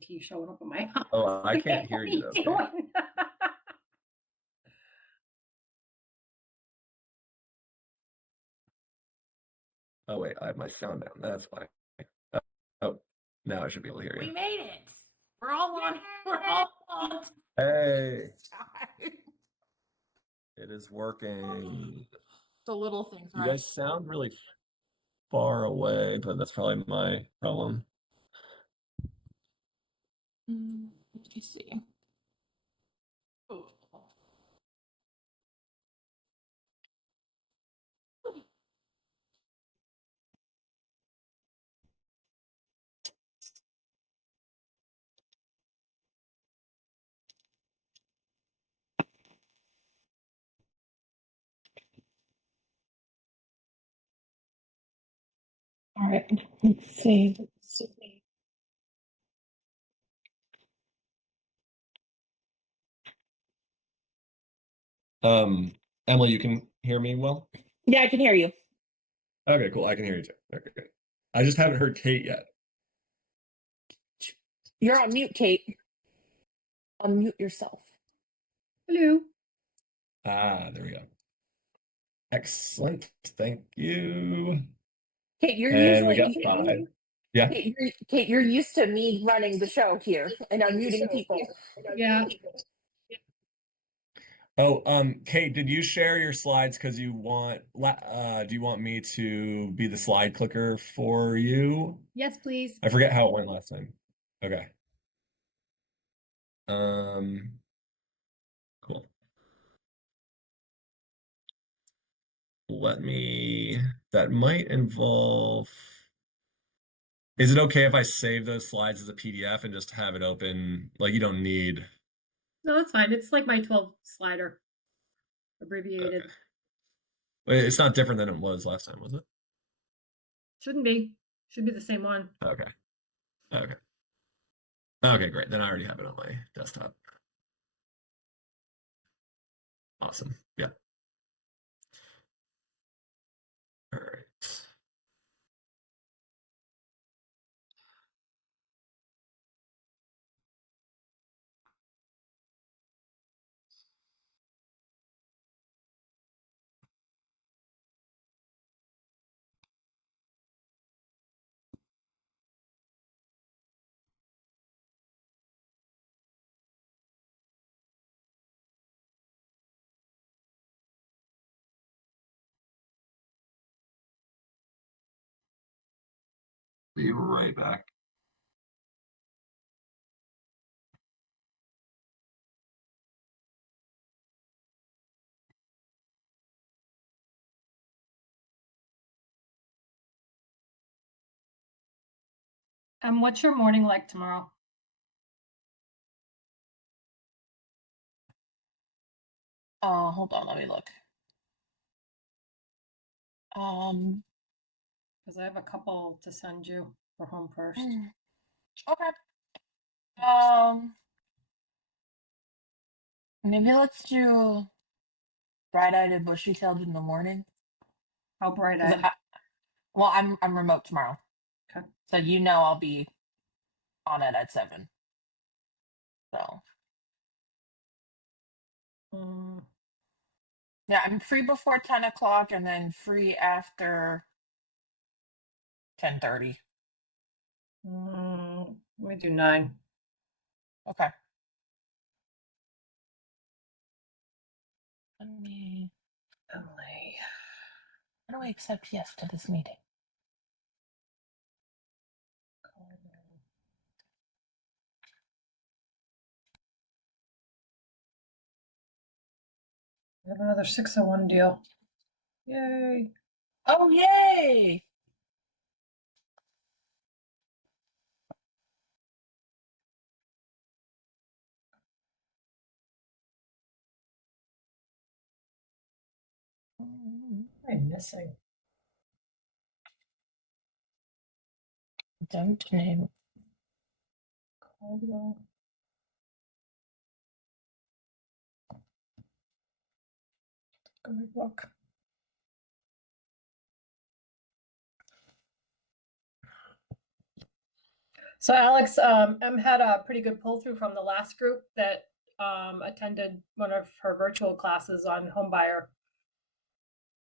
keep showing up at my house. Oh, I can't hear you though. Doing? Oh wait, I have my sound down. That's why. Oh, now I should be able to hear you. We made it. We're all on. We're all on. Hey, it is working. The little things, You right? guys sound really far away, but that's probably my problem. Let me see. Oh. All right, let's see. Emily, you can hear me well? Yeah, I can hear you. Okay, cool. I can hear you too. Okay, good. I just haven't heard Kate yet. You're on mute, Kate. Unmute yourself. Hello. Ah, there we go. Excellent. Thank you. Kate, you're And we usually got 5. Yeah. Kate, you're used to me running the show here and unmuting people. Yeah. Oh, Kate, did you share your slides because you want do you want me to be the slide clicker for you? Yes, please. I forget how it went last time. Okay. Cool. That might involve, is it okay if I save those slides as a PDF and just have it open? Like you don't need. No, that's fine. It's like my 12 slider, abbreviated. Okay. It's not different than it was last time, was it? Shouldn't be. Should be the same one. Okay. Okay. Okay, great. Then I already have it on my desktop. Awesome. Yeah. All right. Be right back. What's your morning like tomorrow? Hold on, let me look. Because I have a couple to send you for home first. Okay. Maybe let's do bright-eyed and bushy-tailed in the morning. How bright-eyed? Well, I'm remote tomorrow. Okay. So I'll be on it at 7. So. Yeah, I'm free before 10 o'clock and then free after 10:30. Let me do 9. Okay. Emily. How do I accept yes to this meeting? We have another 601 deal. Yay. Oh, yay. What am I missing? Don't name Caldwell. Go look. So Alex, Em had a pretty good pull through from the last group that attended one of her virtual classes on homebuyer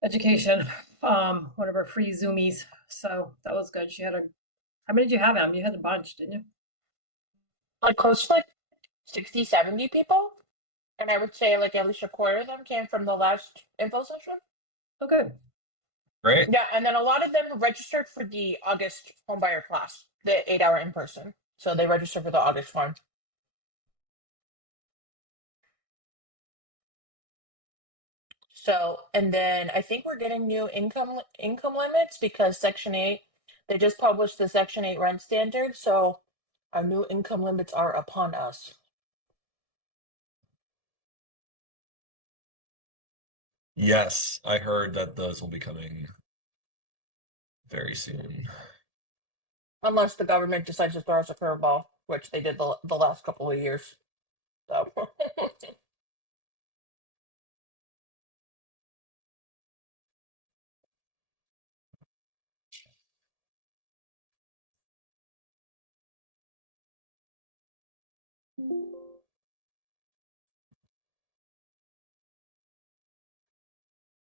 education, one of her free Zoomies. So that was good. She had how many did you have, Em? You had a bunch, didn't you? Like close to like 60, 70 people. And I would say like at least a quarter of them came from the last info session. Oh, good. Great. Yeah, and then a lot of them registered for the August homebuyer class, the 8-hour in person. So they registered for the August one. So, and then I think we're getting new income limits because Section 8, they just published the Section 8 rent standard. So our new income limits are upon us. Yes, I heard that those will be coming very soon. Unless the government decides to throw us a curveball, which they did the last couple of years. So.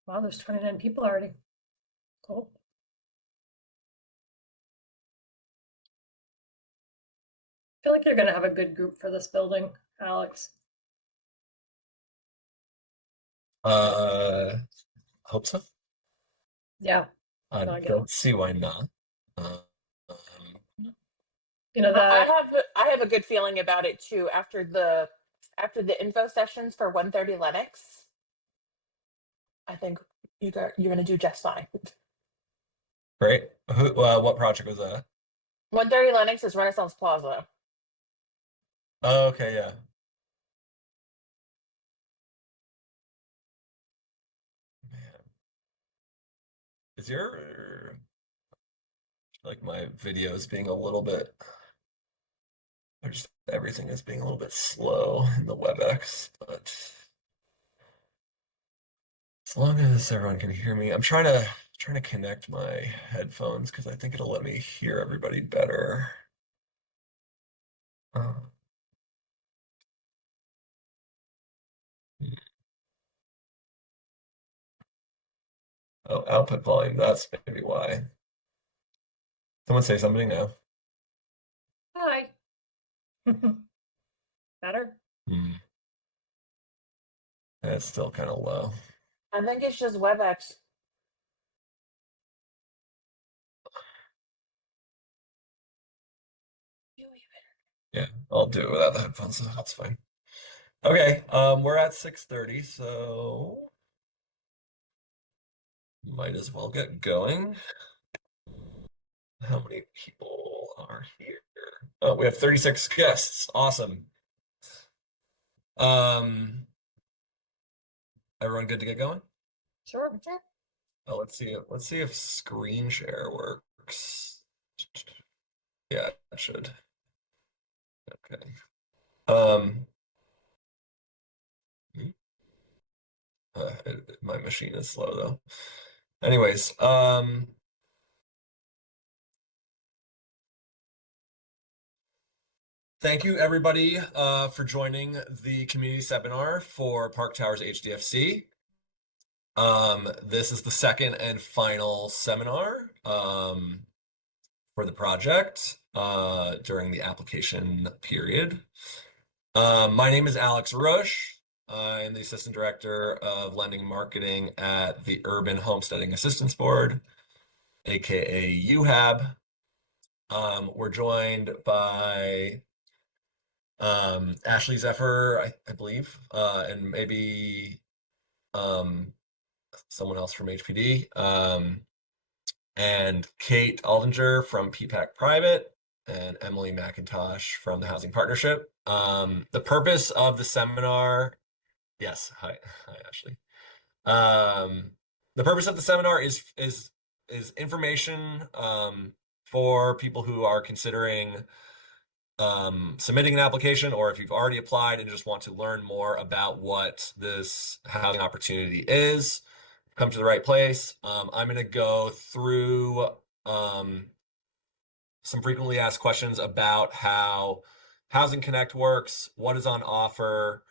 Wow, there's 29 people already. Cool. I feel like you're gonna have a good group for this building, Alex. Hope so. Yeah. I No, I get don't see why not. You know, I have a good feeling about it too after the info sessions for 130 Lennox. I think you're gonna do just fine. Great. What project was that? 130 Lennox is Renaissance Plaza. Oh, okay, yeah. Man. Is your like my videos being a little bit or just everything is being a little bit slow in the WebEx, but as long as everyone can hear me, I'm trying to connect my headphones because I think it'll let me hear everybody better. Uh, oh, output volume, that's maybe why. Someone say something now. hi. Better? Hmm. It's still kind of low. I think it's just WebEx. Yeah, I'll do it without the headphones, so that's fine. Okay, we're at 6:30, so might as well get going. How many people are here? Oh, we have 36 guests. Awesome. Everyone good to get going? Sure. Oh, let's see if screen share works. Yeah, it should. Okay. My machine is slow though. Anyways, thank you everybody for joining the community seminar for Park Towers HDFC. This is the second and final seminar for the project during the application period. My name is Alex Roche. I'm the Assistant Director of Lending Marketing at the Urban Homesteading Assistance Board, aka UHAB. We're joined by Ashley Zephyr, I believe, and maybe someone else from HPD, and Kate Aldinger from PPAC Private, and Emily McIntosh from the Housing Partnership. The purpose of the seminar, yes, hi Ashley. The purpose of the seminar is information for people who are considering submitting an application, or if you've already applied and just want to learn more about what this housing opportunity is. Come to the right place. I'm going to go through some frequently asked questions about how Housing Connect works, what is on offer,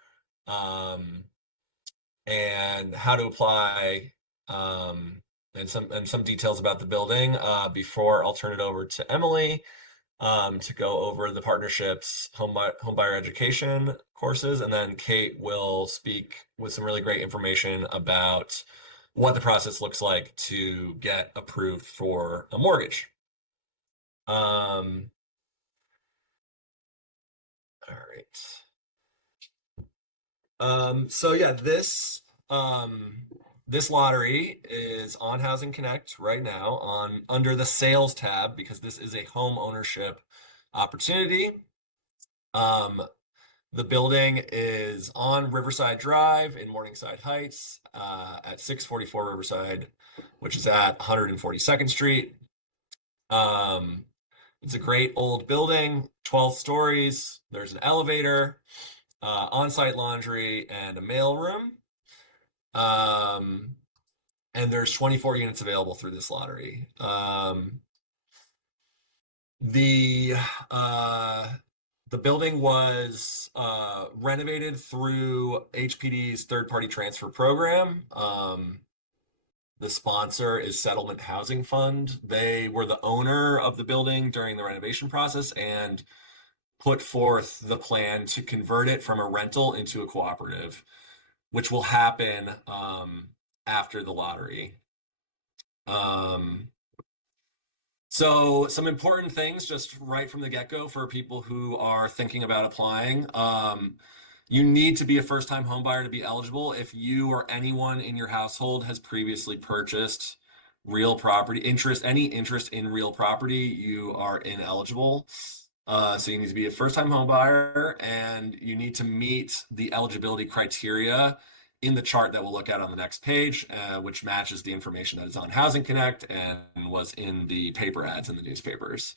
and how to apply, and some details about the building. Before I'll turn it over to Emily to go over the partnerships, homebuyer education courses, and then Kate will speak with some really great information about what the process looks like to get approved for a mortgage. All right. So yeah, this lottery is on Housing Connect right now under the sales tab, because this is a home ownership opportunity. The building is on Riverside Drive in Morningside Heights at 644 Riverside, which is at 142nd Street. It's a great old building, 12 stories. There's an elevator, on-site laundry, and a mail room. And there's 24 units available through this lottery. The building was renovated through HPD's third-party transfer program. The sponsor is Settlement Housing Fund. They were the owner of the building during the renovation process and put forth the plan to convert it from a rental into a cooperative, which will happen after the lottery. So some important things just right from the get-go for people who are thinking about applying. You need to be a first-time homebuyer to be eligible. If you or anyone in your household has previously purchased real property, any interest in real property, you are ineligible. So you need to be a first-time homebuyer, and you need to meet the eligibility criteria in the chart that we'll look at on the next page, which matches the information that is on Housing Connect and was in the paper ads in the newspapers.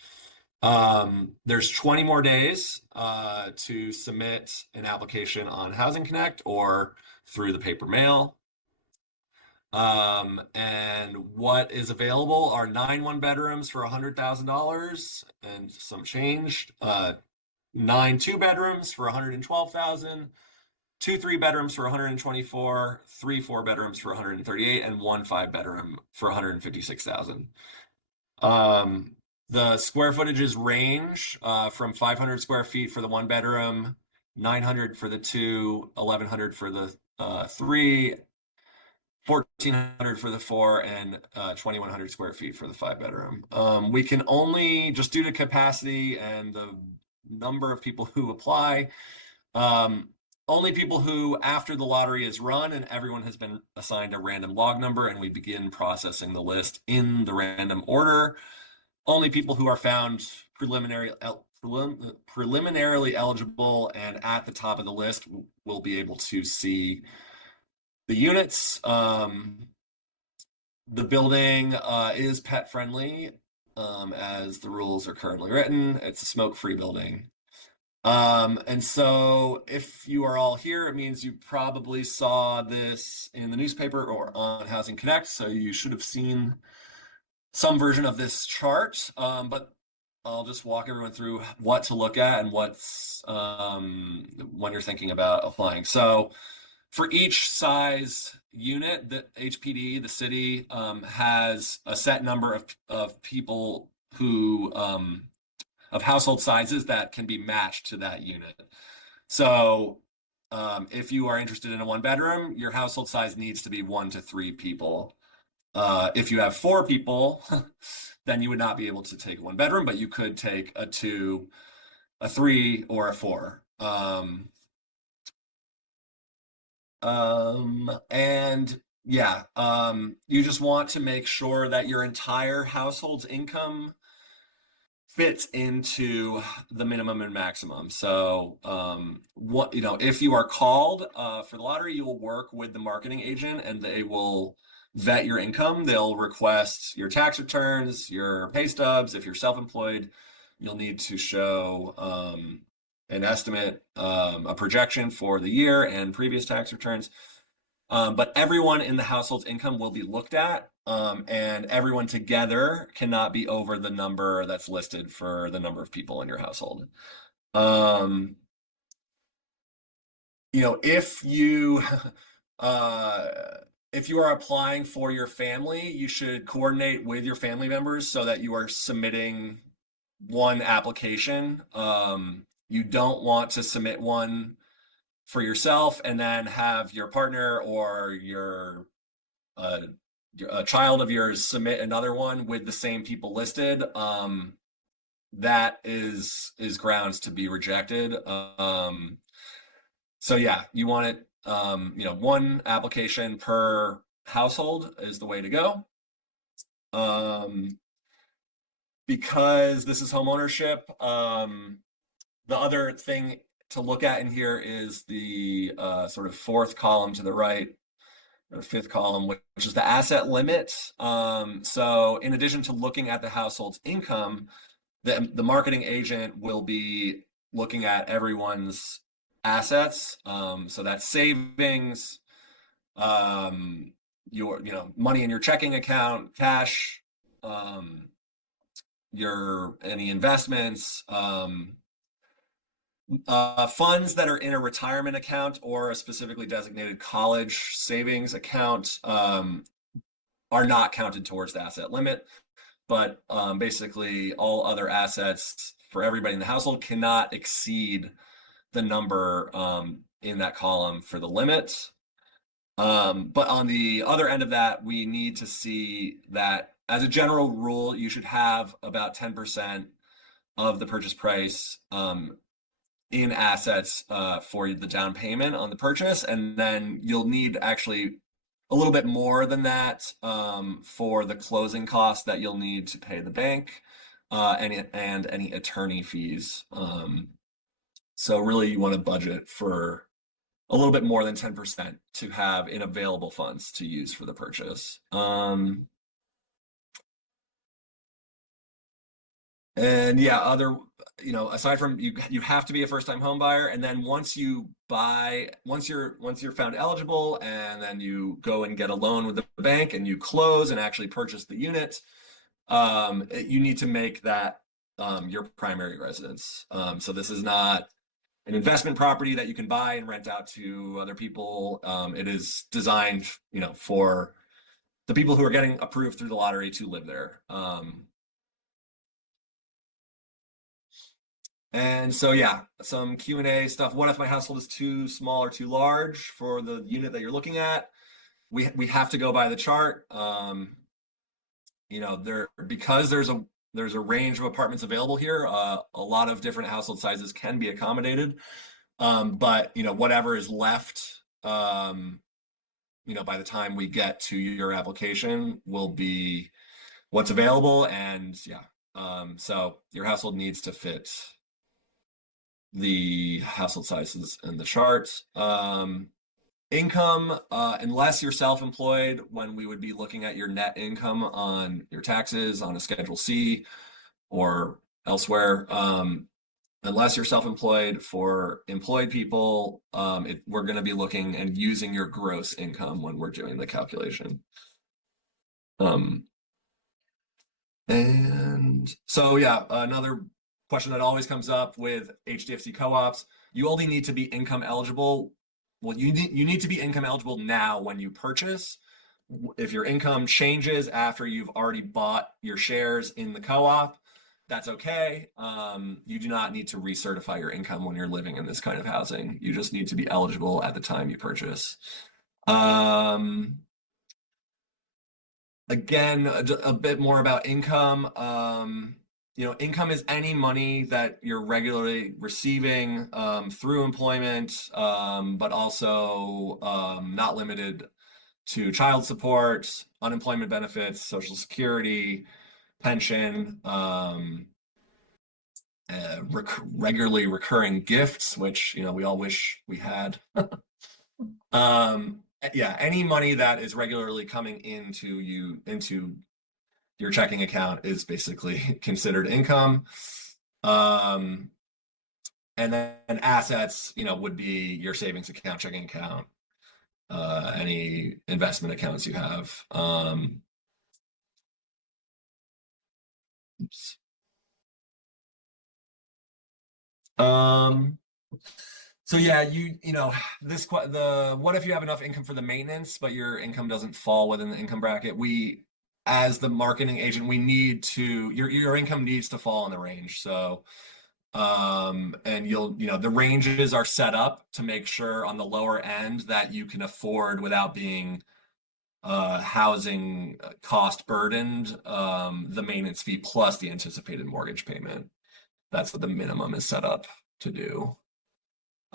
There's 20 more days to submit an application on Housing Connect or through the paper mail. And what is available are 9 one-bedrooms for $100,000 and some change, 9 two-bedrooms for $112,000, 2 3-bedrooms for $124,000, 3 4-bedrooms for $138,000, and 1 5-bedroom for $156,000. The square footages range from 500 square feet for the 1-bedroom, 900 for the 2, 1,100 for the 3, 1,400 for the 4, and 2,100 square feet for the 5-bedroom. We can only, just due to capacity and the number of people who apply, only people who, after the lottery is run and everyone has been assigned a random log number and we begin processing the list in the random order, only people who are found preliminarily eligible and at the top of the list will be able to see the units. The building is pet friendly, as the rules are currently written. It's a smoke-free building. And so if you are all here, it means you probably saw this in the newspaper or on Housing Connect, so you should have seen some version of this chart, but I'll just walk everyone through what to look at and what's when you're thinking about applying. So for each size unit, the HPD, the city, has a set number of people who of household sizes that can be matched to that unit. So if you are interested in a 1-bedroom, your household size needs to be 1 to 3 people. If you have 4 people, then you would not be able to take a 1-bedroom, but you could take a 2, a 3, or a 4. And yeah, you just want to make sure that your entire household's income fits into the minimum and maximum. So if you are called for the lottery, you will work with the marketing agent and they will vet your income. They'll request your tax returns, your pay stubs. If you're self-employed, you'll need to show an estimate, a projection for the year and previous tax returns. But everyone in the household's income will be looked at and everyone together cannot be over the number that's listed for the number of people in your household. If you if you are applying for your family, you should coordinate with your family members so that you are submitting one application. You don't want to submit one for yourself and then have your partner or a child of yours submit another one with the same people listed. That is grounds to be rejected. So yeah, you want it, one application per household is the way to go. Because this is home ownership, the other thing to look at in here is the sort of fourth column to the right, or fifth column, which is the asset limit. So in addition to looking at the household's income, the marketing agent will be looking at everyone's assets. So that's savings, your money in your checking account, cash, any investments, funds that are in a retirement account or a specifically designated college savings account are not counted towards the asset limit. But basically all other assets for everybody in the household cannot exceed the number in that column for the limit. But on the other end of that, we need to see that as a general rule, you should have about 10% of the purchase price in assets for the down payment on the purchase. And then you'll need actually a little bit more than that for the closing costs that you'll need to pay the bank and any attorney fees. So really you want to budget for a little bit more than 10% to have in available funds to use for the purchase. And yeah, aside from you have to be a first-time home buyer, and then once you're found eligible, and then you go and get a loan with the bank and you close and actually purchase the unit, you need to make that your primary residence. So this is not an investment property that you can buy and rent out to other people. It is designed, for the people who are getting approved through the lottery to live there. And so, yeah, some Q&A stuff. What if my household is too small or too large for the unit that you're looking at? We have to go by the chart. Because there's a range of apartments available here. A lot of different household sizes can be accommodated. But whatever is left, by the time we get to your application will be what's available. And yeah, so your household needs to fit the household sizes in the chart. Income, unless you're self-employed, when we would be looking at your net income on your taxes on a Schedule C or elsewhere, unless you're self-employed, for employed people, we're going to be looking and using your gross income when we're doing the calculation. And so, yeah, another question that always comes up with HDFC co-ops, you only need to be income eligible. Well, you need to be income eligible now when you purchase. If your income changes after you've already bought your shares in the co-op, that's okay. You do not need to recertify your income when you're living in this kind of housing. You just need to be eligible at the time you purchase. Again, a bit more about income. Income is any money that you're regularly receiving through employment, but also not limited to child support, unemployment benefits, Social Security, pension, regularly recurring gifts, which we all wish we had. Yeah, any money that is regularly coming into your checking account is basically considered income. And then assets, would be your savings account, checking account, any investment accounts you have. Oops. So yeah, what if you have enough income for the maintenance, but your income doesn't fall within the income bracket? We, as the marketing agent, we need to, your income needs to fall in the range. So, and the ranges are set up to make sure on the lower end that you can afford without being housing cost burdened, the maintenance fee plus the anticipated mortgage payment. That's what the minimum is set up to do.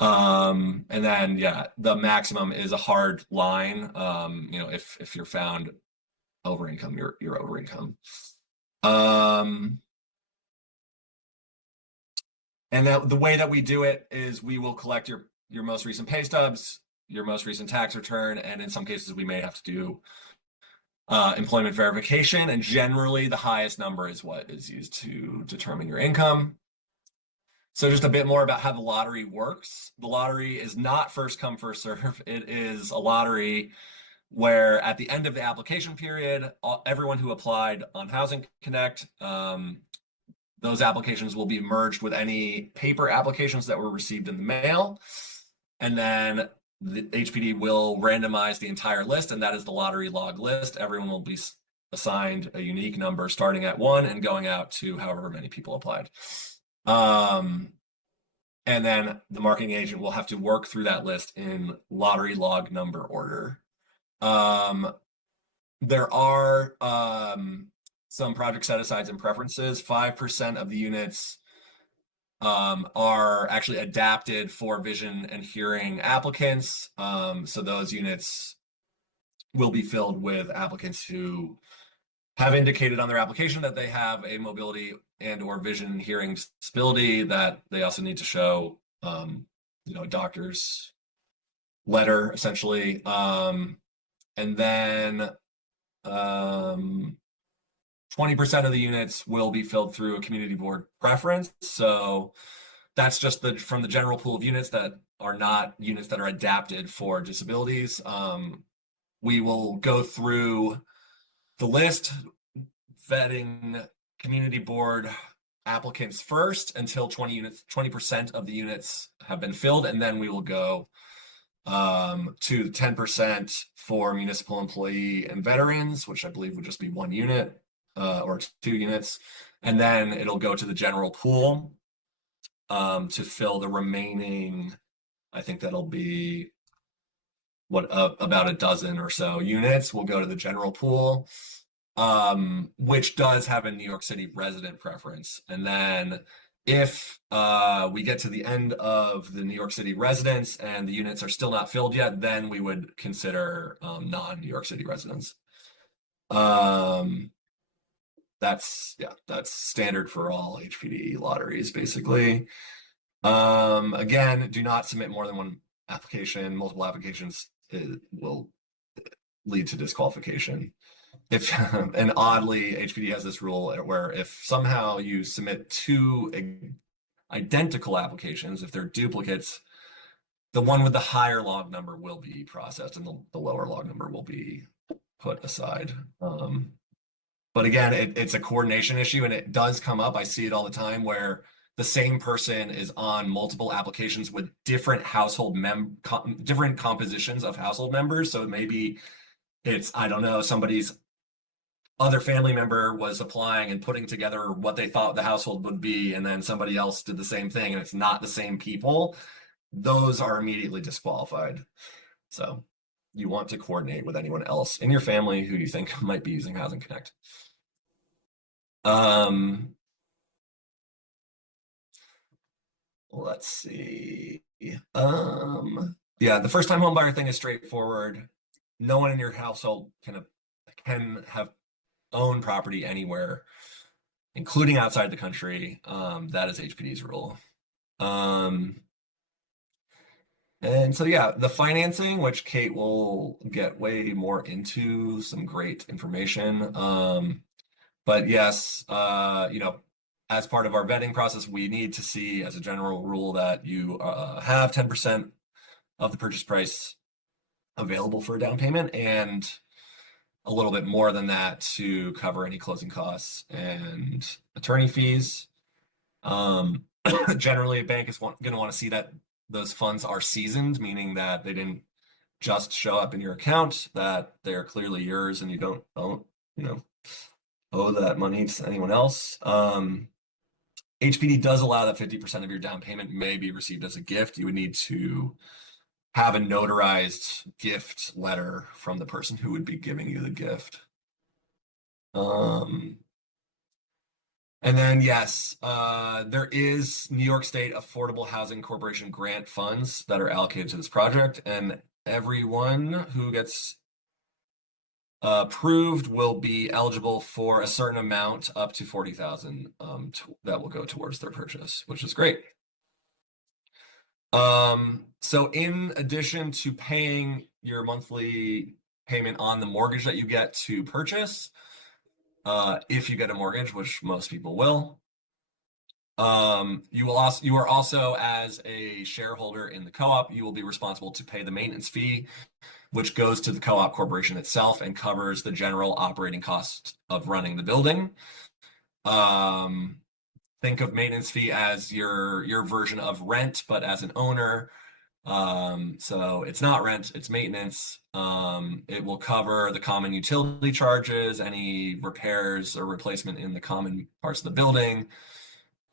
And then the maximum is a hard line. If you're found over income, you're over income. And the way that we do it is we will collect your most recent pay stubs, your most recent tax return, and in some cases we may have to do employment verification. And generally, the highest number is what is used to determine your income. So just a bit more about how the lottery works. The lottery is not first come, first serve. It is a lottery where at the end of the application period, everyone who applied on Housing Connect, those applications will be merged with any paper applications that were received in the mail. And then the HPD will randomize the entire list, and that is the lottery log list. Everyone will be assigned a unique number starting at 1 and going out to however many people applied. And then the marketing agent will have to work through that list in lottery log number order. There are some project set-asides and preferences. 5% of the units are actually adapted for vision and hearing applicants. So those units will be filled with applicants who have indicated on their application that they have a mobility and or vision and hearing disability, that they also need to show a doctor's letter essentially. And then 20% of the units will be filled through a community board preference. So that's just from the general pool of units that are not units that are adapted for disabilities. We will go through the list, vetting community board applicants first until 20% of the units have been filled, and then we will go to 10% for municipal employee and veterans, which I believe would just be 1 unit or 2 units, and then it'll go to the general pool to fill the remaining. I think that'll be about a dozen or so units will go to the general pool, which does have a New York City resident preference. And then if we get to the end of the New York City residents and the units are still not filled yet, then we would consider non-New York City residents. That's standard for all HPD lotteries, basically. Again, do not submit more than 1 application. Multiple applications will lead to disqualification. And oddly, HPD has this rule where if somehow you submit 2 identical applications, if they're duplicates, the one with the higher log number will be processed and the lower log number will be put aside. But again, it's a coordination issue, and it does come up. I see it all the time where the same person is on multiple applications with different different compositions of household members. So maybe it's, I don't know, somebody's other family member was applying and putting together what they thought the household would be, and then somebody else did the same thing, and it's not the same people. Those are immediately disqualified. So you want to coordinate with anyone else in your family who you think might be using Housing Connect. Let's see. The first time home buyer thing is straightforward. No one in your household can have own property anywhere, including outside the country. That is HPD's rule. And so the financing, which Kate will get way more into, some great information. But yes, as part of our vetting process, we need to see as a general rule that you have 10% of the purchase price available for a down payment. And a little bit more than that to cover any closing costs and attorney fees. Generally, a bank is going to want to see that those funds are seasoned, meaning that they didn't just show up in your account, that they're clearly yours and you don't owe that money to anyone else. HPD does allow that 50% of your down payment may be received as a gift. You would need to have a notarized gift letter from the person who would be giving you the gift. And then, yes, there is New York State Affordable Housing Corporation grant funds that are allocated to this project, and everyone who gets approved will be eligible for a certain amount up to $40,000 that will go towards their purchase, which is great. So in addition to paying your monthly payment on the mortgage that you get to purchase, if you get a mortgage, which most people will, you are also, as a shareholder in the co-op, you will be responsible to pay the maintenance fee, which goes to the co-op corporation itself and covers the general operating cost of running the building. Think of maintenance fee as your version of rent, but as an owner. So it's not rent, it's maintenance. It will cover the common utility charges, any repairs or replacement in the common parts of the building.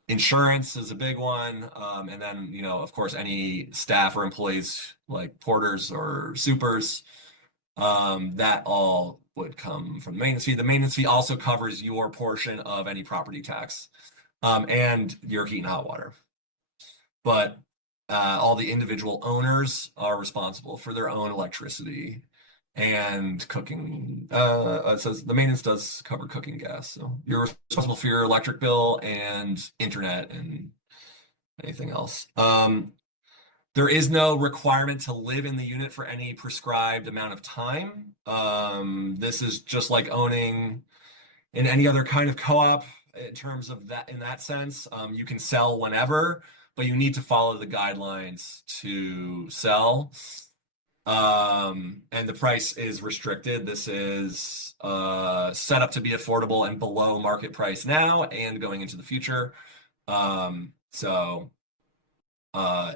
Insurance is a big one. And then, of course, any staff or employees like porters or supers, that all would come from the maintenance fee. The maintenance fee also covers your portion of any property tax, and your heat and hot water. But all the individual owners are responsible for their own electricity and cooking. It says the maintenance does cover cooking gas. So you're responsible for your electric bill and internet and anything else. There is no requirement to live in the unit for any prescribed amount of time. This is just like owning in any other kind of co-op in terms of that, in that sense. You can sell whenever, but you need to follow the guidelines to sell. And the price is restricted. This is set up to be affordable and below market price now and going into the future. So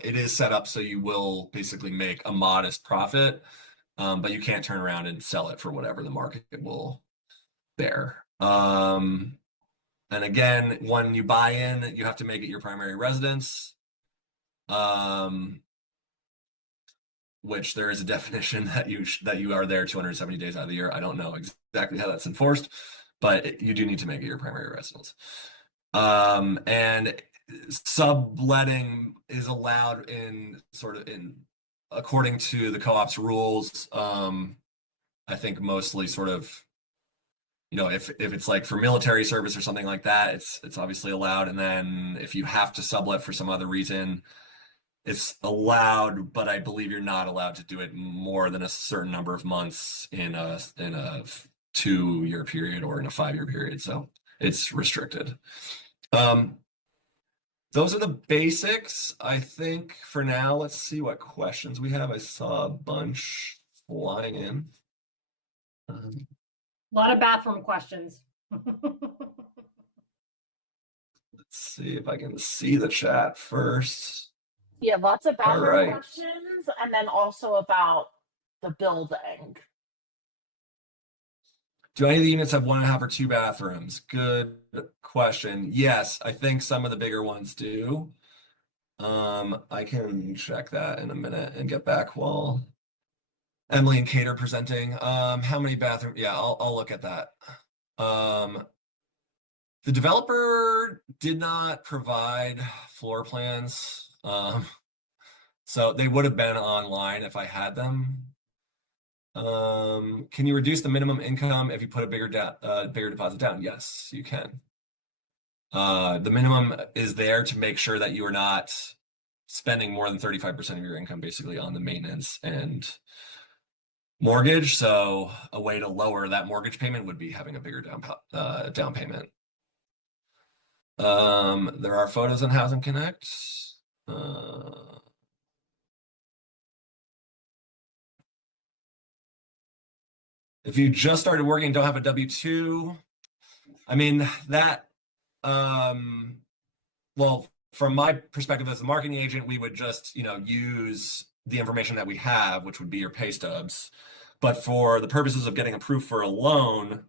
it is set up so you will basically make a modest profit, but you can't turn around and sell it for whatever the market will bear. And again, when you buy in, you have to make it your primary residence, which there is a definition that you are there 270 days out of the year. I don't know exactly how that's enforced, but you do need to make it your primary residence. And subletting is allowed according to the co-op's rules. I think mostly sort of, if it's like for military service or something like that, it's obviously allowed. And then if you have to sublet for some other reason, it's allowed, but I believe you're not allowed to do it more than a certain number of months in a 2-year period or in a 5-year period. So it's restricted. Those are the basics, I think, for now. Let's see what questions we have. I saw a bunch flying in. A lot of bathroom questions. Let's see if I can see the chat first. Yeah, lots of bathroom questions, and then also about the building. Do any of the units have 1.5 or 2 bathrooms? Good question. Yes, I think some of the bigger ones do. I can check that in a minute and get back while Emily and Kate are presenting. How many bathrooms? Yeah, I'll look at that. The developer did not provide floor plans, so they would have been online if I had them. Can you reduce the minimum income if you put a bigger deposit down? Yes, you can. The minimum is there to make sure that you are not spending more than 35% of your income basically on the maintenance and mortgage. So a way to lower that mortgage payment would be having a bigger down payment. There are photos on Housing Connect. If you just started working and don't have a W-2, I mean, that, well, from my perspective as a marketing agent, we would just, use the information that we have, which would be your pay stubs. But for the purposes of getting approved for a loan,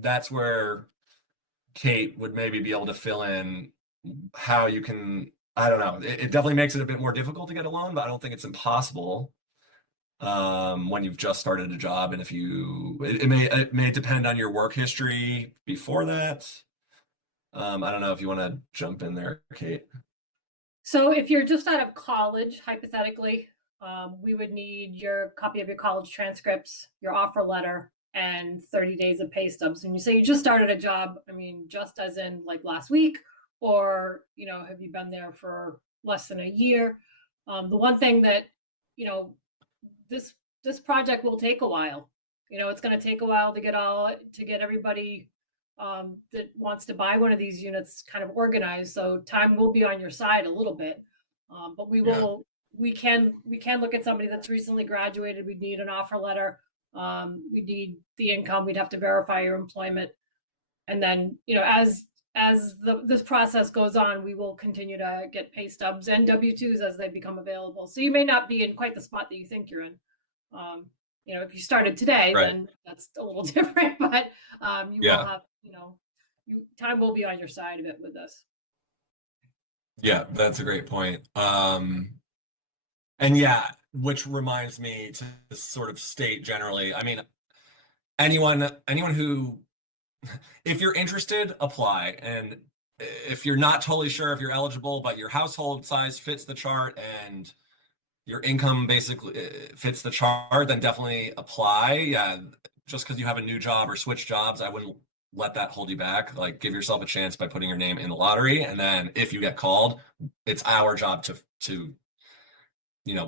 that's where Kate would maybe be able to fill in how you can, I don't know. It definitely makes it a bit more difficult to get a loan, but I don't think it's impossible when you've just started a job. And if it may depend on your work history before that. I don't know if you want to jump in there, Kate. So if you're just out of college, hypothetically, we would need your copy of your college transcripts, your offer letter, and 30 days of pay stubs. When you say you just started a job, I mean, just as in like last week, or, have you been there for less than a year? The one thing that, this project will take a while. It's going to take a while to get everybody that wants to buy one of these units kind of organized. So time will be on your side a little bit, but we can look at somebody that's recently graduated. We'd need an offer letter. We'd need the income. We'd have to verify your employment, and then as this process goes on, we will continue to get pay stubs and W-2s as they become available. So you may not be in quite the spot that you think you're in. If you started today, right, then that's a little different, but you will have, time will be on your side a bit with this. Yeah, that's a great point. And yeah, which reminds me to sort of state generally, I mean, anyone who, if you're interested, apply. And if you're not totally sure if you're eligible, but your household size fits the chart and your income basically fits the chart, then definitely apply. Yeah, just because you have a new job or switch jobs, I wouldn't let that hold you back. Like, give yourself a chance by putting your name in the lottery, and then if you get called, it's our job to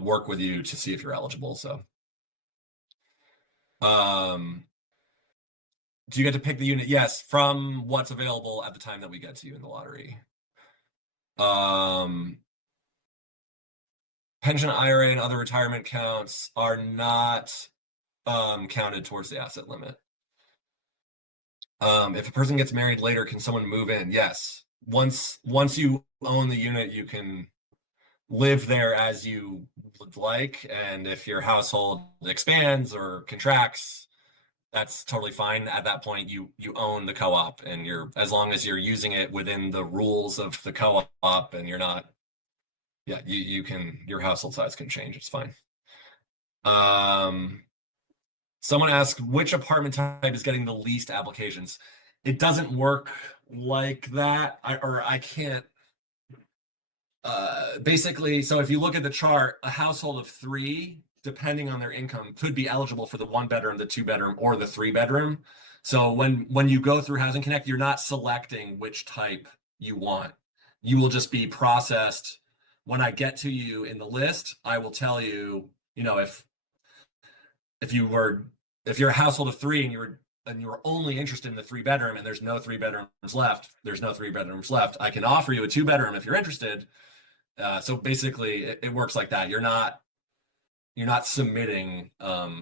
work with you to see if you're eligible. So do you get to pick the unit? Yes, from what's available at the time that we get to you in the lottery. Pension, IRA, and other retirement counts are not counted towards the asset limit. If a person gets married later, can someone move in? Yes. Once you own the unit, you can live there as you would like. And if your household expands or contracts, that's totally fine. At that point, you own the co-op, and as long as you're using it within the rules of the co-op and you're not, your household size can change. It's fine. Someone asked which apartment type is getting the least applications. It doesn't work like that. I can't. Basically, so if you look at the chart, a household of 3, depending on their income, could be eligible for the 1-bedroom, the 2-bedroom, or the 3-bedroom. So when you go through Housing Connect, you're not selecting which type you want. You will just be processed. When I get to you in the list, I will tell you, if you're a household of 3 and you're only interested in the 3-bedroom and there's no 3-bedrooms left, I can offer you a 2-bedroom if you're interested. So basically it works like that. You're not submitting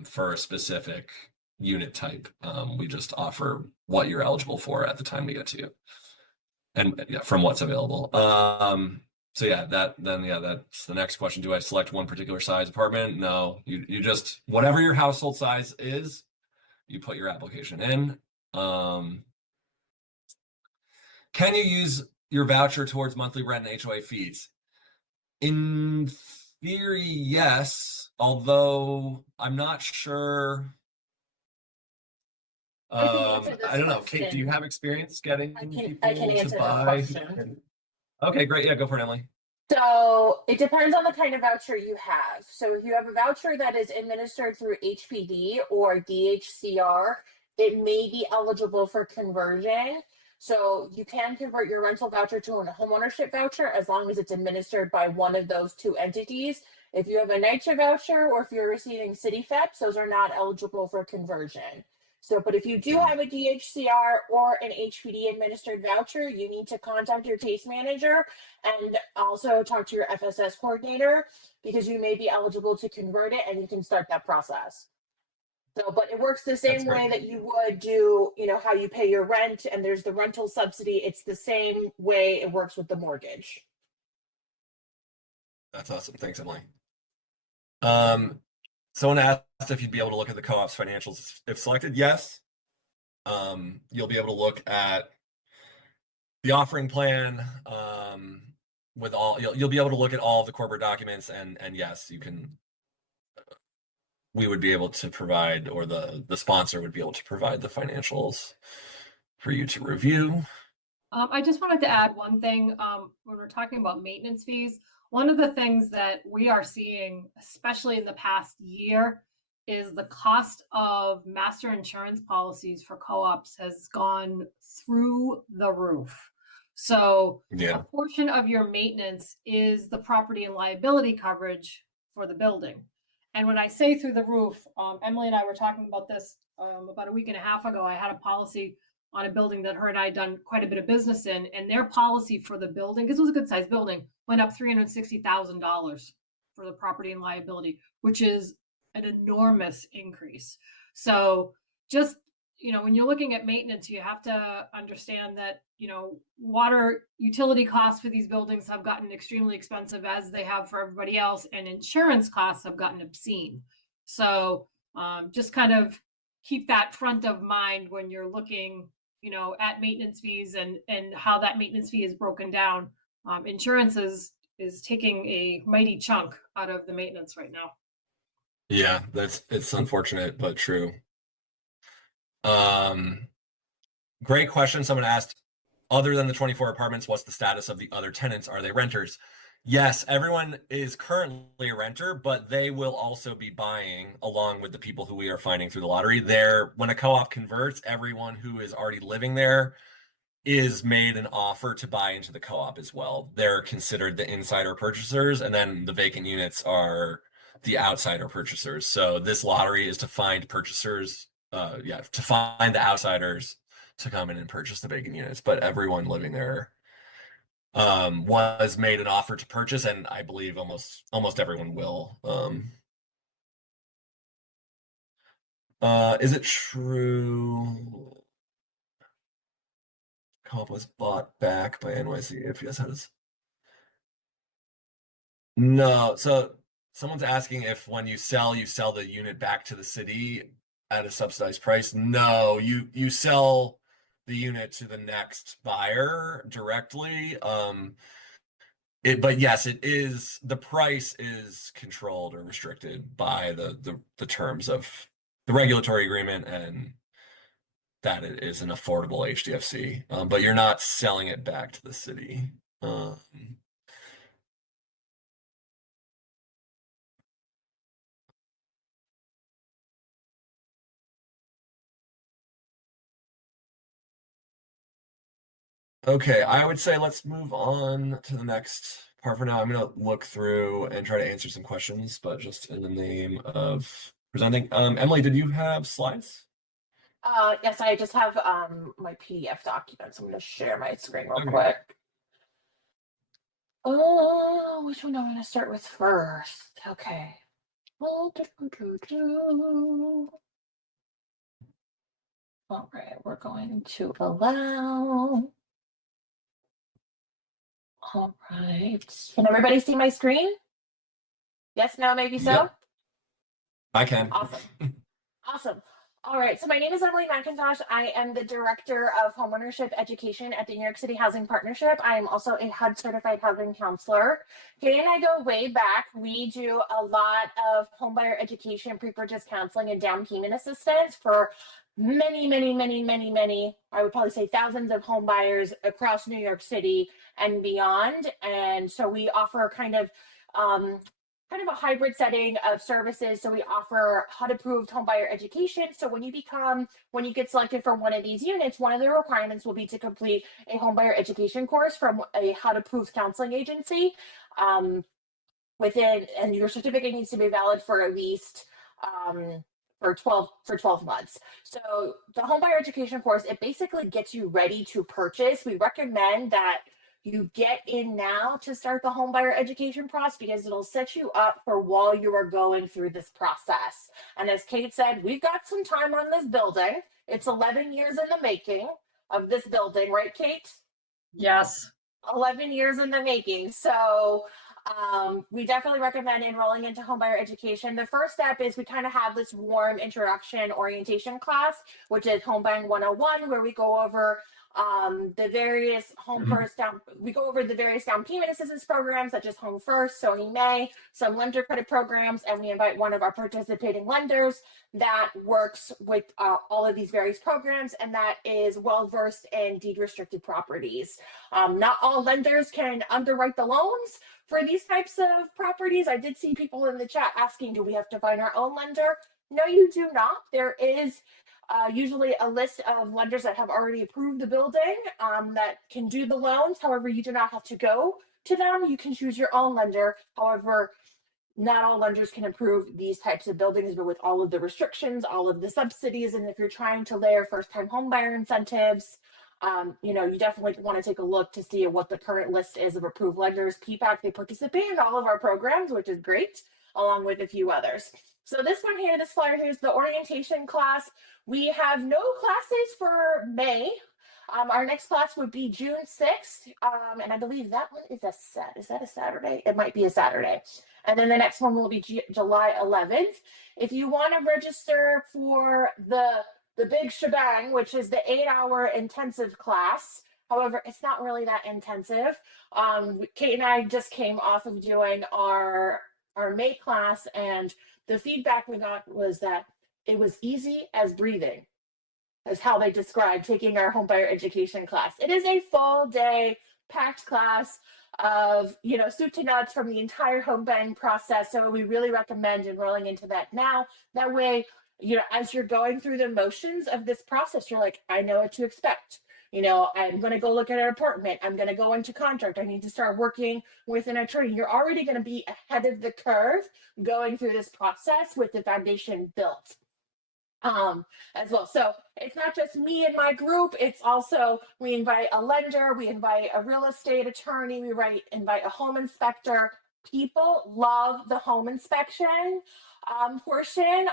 for a specific unit type. We just offer what you're eligible for at the time we get to you, and from what's available. So that's the next question. Do I select one particular size apartment? No, you just, whatever your household size is, you put your application in. Can you use your voucher towards monthly rent and HOA fees? In theory, yes, although I'm not sure. I can answer this I don't know. question. Kate, do you have experience getting I people can answer to this buy? question. Okay, great. Yeah, go for it, Emily. So it depends on the kind of voucher you have. So if you have a voucher that is administered through HPD or DHCR, it may be eligible for conversion. So you can convert your rental voucher to a homeownership voucher as long as it's administered by one of those 2 entities. If you have a NYCHA voucher or if you're receiving city FEPs, those are not eligible for conversion. So, but if you do have a DHCR or an HPD administered voucher, you need to contact your case manager and also talk to your FSS coordinator because you may be eligible to convert it and you can start that process. So, but it works the same way that you would do, you know, how you pay your rent and there's the rental subsidy. It's the same way it works with the mortgage. That's awesome. Thanks, Emily. Someone asked if you'd be able to look at the co-op's financials if selected. Yes. You'll be able to look at the offering plan, with all, you'll be able to look at all of the corporate documents, and yes, you can, we would be able to provide, or the sponsor would be able to provide the financials for you to review. I just wanted to add one thing, when we're talking about maintenance fees, one of the things that we are seeing, especially in the past year, is the cost of master insurance policies for co-ops has gone through the roof. So a portion of your maintenance is the property and liability coverage for the building. And when I say through the roof, Emily and I were talking about this about a week and a half ago. I had a policy on a building that her and I had done quite a bit of business in, and their policy for the building, because it was a good sized building, went up $360,000 for the property and liability, which is an enormous increase. So just, you know, when you're looking at maintenance, you have to understand that, you know, water utility costs for these buildings have gotten extremely expensive, as they have for everybody else, and insurance costs have gotten obscene. So just kind of keep that front of mind when you're looking, you know, at maintenance fees and how that maintenance fee is broken down. Insurance is taking a mighty chunk out of the maintenance right now. Yeah, it's unfortunate but true. Great question. Someone asked, other than the 24 apartments, what's the status of the other tenants? Are they renters? Yes, everyone is currently a renter, but they will also be buying along with the people who we are finding through the lottery. When a co-op converts, everyone who is already living there is made an offer to buy into the co-op as well. They're considered the insider purchasers, and then the vacant units are the outsider purchasers. So this lottery is to find purchasers, to find the outsiders to come in and purchase the vacant units. But everyone living there was made an offer to purchase, and I believe almost everyone will. Is it true co-op was bought back by NYC? If yes, how does? No. So someone's asking if when you sell the unit back to the city at a subsidized price. No, you sell the unit to the next buyer directly. But yes, it is, the price is controlled or restricted by the terms of the regulatory agreement, and that it is an affordable HDFC. But you're not selling it back to the city. Okay, I would say let's move on to the next part for now. I'm going to look through and try to answer some questions, but just in the name of presenting. Emily, did you have slides? Yes, I just have my PDF documents. I'm going to share my screen real quick. Oh, which one do I want to start with first? Okay. All right, we're going to allow. All right. Can everybody see my screen? Yes, no, maybe so? Yep. I can. Awesome. Awesome. All right. So my name is Emily McIntosh. I am the Director of Homeownership Education at the New York City Housing Partnership. I am also a HUD certified housing counselor. Jay and I go way back. We do a lot of homebuyer education, pre-purchase counseling, and down payment assistance for many, I would probably say thousands of home buyers across New York City and beyond. And so we offer kind of a hybrid setting of services. So we offer HUD approved homebuyer education. So when you get selected for one of these units, one of the requirements will be to complete a homebuyer education course from a HUD approved counseling agency. And your certificate needs to be valid for at least for 12 months. So the homebuyer education course, it basically gets you ready to purchase. We recommend that you get in now to start the home buyer education process, because it'll set you up for while you are going through this process. And as Kate said, we've got some time on this building. It's 11 years in the making of this building, right, Kate? Yes. 11 years in the making. So we definitely recommend enrolling into homebuyer education. The first step is we kind of have this warm introduction orientation class, which is Home Buying 101, where we go over the various we go over the various down payment assistance programs, such as Home First, Sony May, some lender credit programs, and we invite one of our participating lenders that works with all of these various programs and that is well versed in deed restricted properties. Not all lenders can underwrite the loans for these types of properties. I did see people in the chat asking, do we have to find our own lender? No, you do not. There is usually a list of lenders that have already approved the building that can do the loans. However, you do not have to go to them. You can choose your own lender. However, not all lenders can approve these types of buildings, but with all of the restrictions, all of the subsidies, and if you're trying to layer first-time home buyer incentives, you know, you definitely want to take a look to see what the current list is of approved lenders. PPAC, they participate in all of our programs, which is great, along with a few others. So this one here, this flyer here is the orientation class. We have no classes for May. Our next class would be June 6th, and I believe that one is is that a Saturday? It might be a Saturday. And then the next one will be July 11th. If you want to register for the big shebang, which is the 8-hour intensive class, however, it's not really that intensive. Kate and I just came off of doing our May class, and the feedback we got was that it was easy as breathing, is how they described taking our homebuyer education class. It is a full day packed class of, you know, soup to nuts from the entire home buying process. So we really recommend enrolling into that now. That way, you know, as you're going through the motions of this process, you're like, I know what to expect. You know, I'm going to go look at an apartment. I'm going to go into contract. I need to start working with an attorney. You're already going to be ahead of the curve going through this process with the foundation built as well. So it's not just me and my group, it's also, we invite a lender, we invite a real estate attorney, we invite a home inspector. People love the home inspection portion.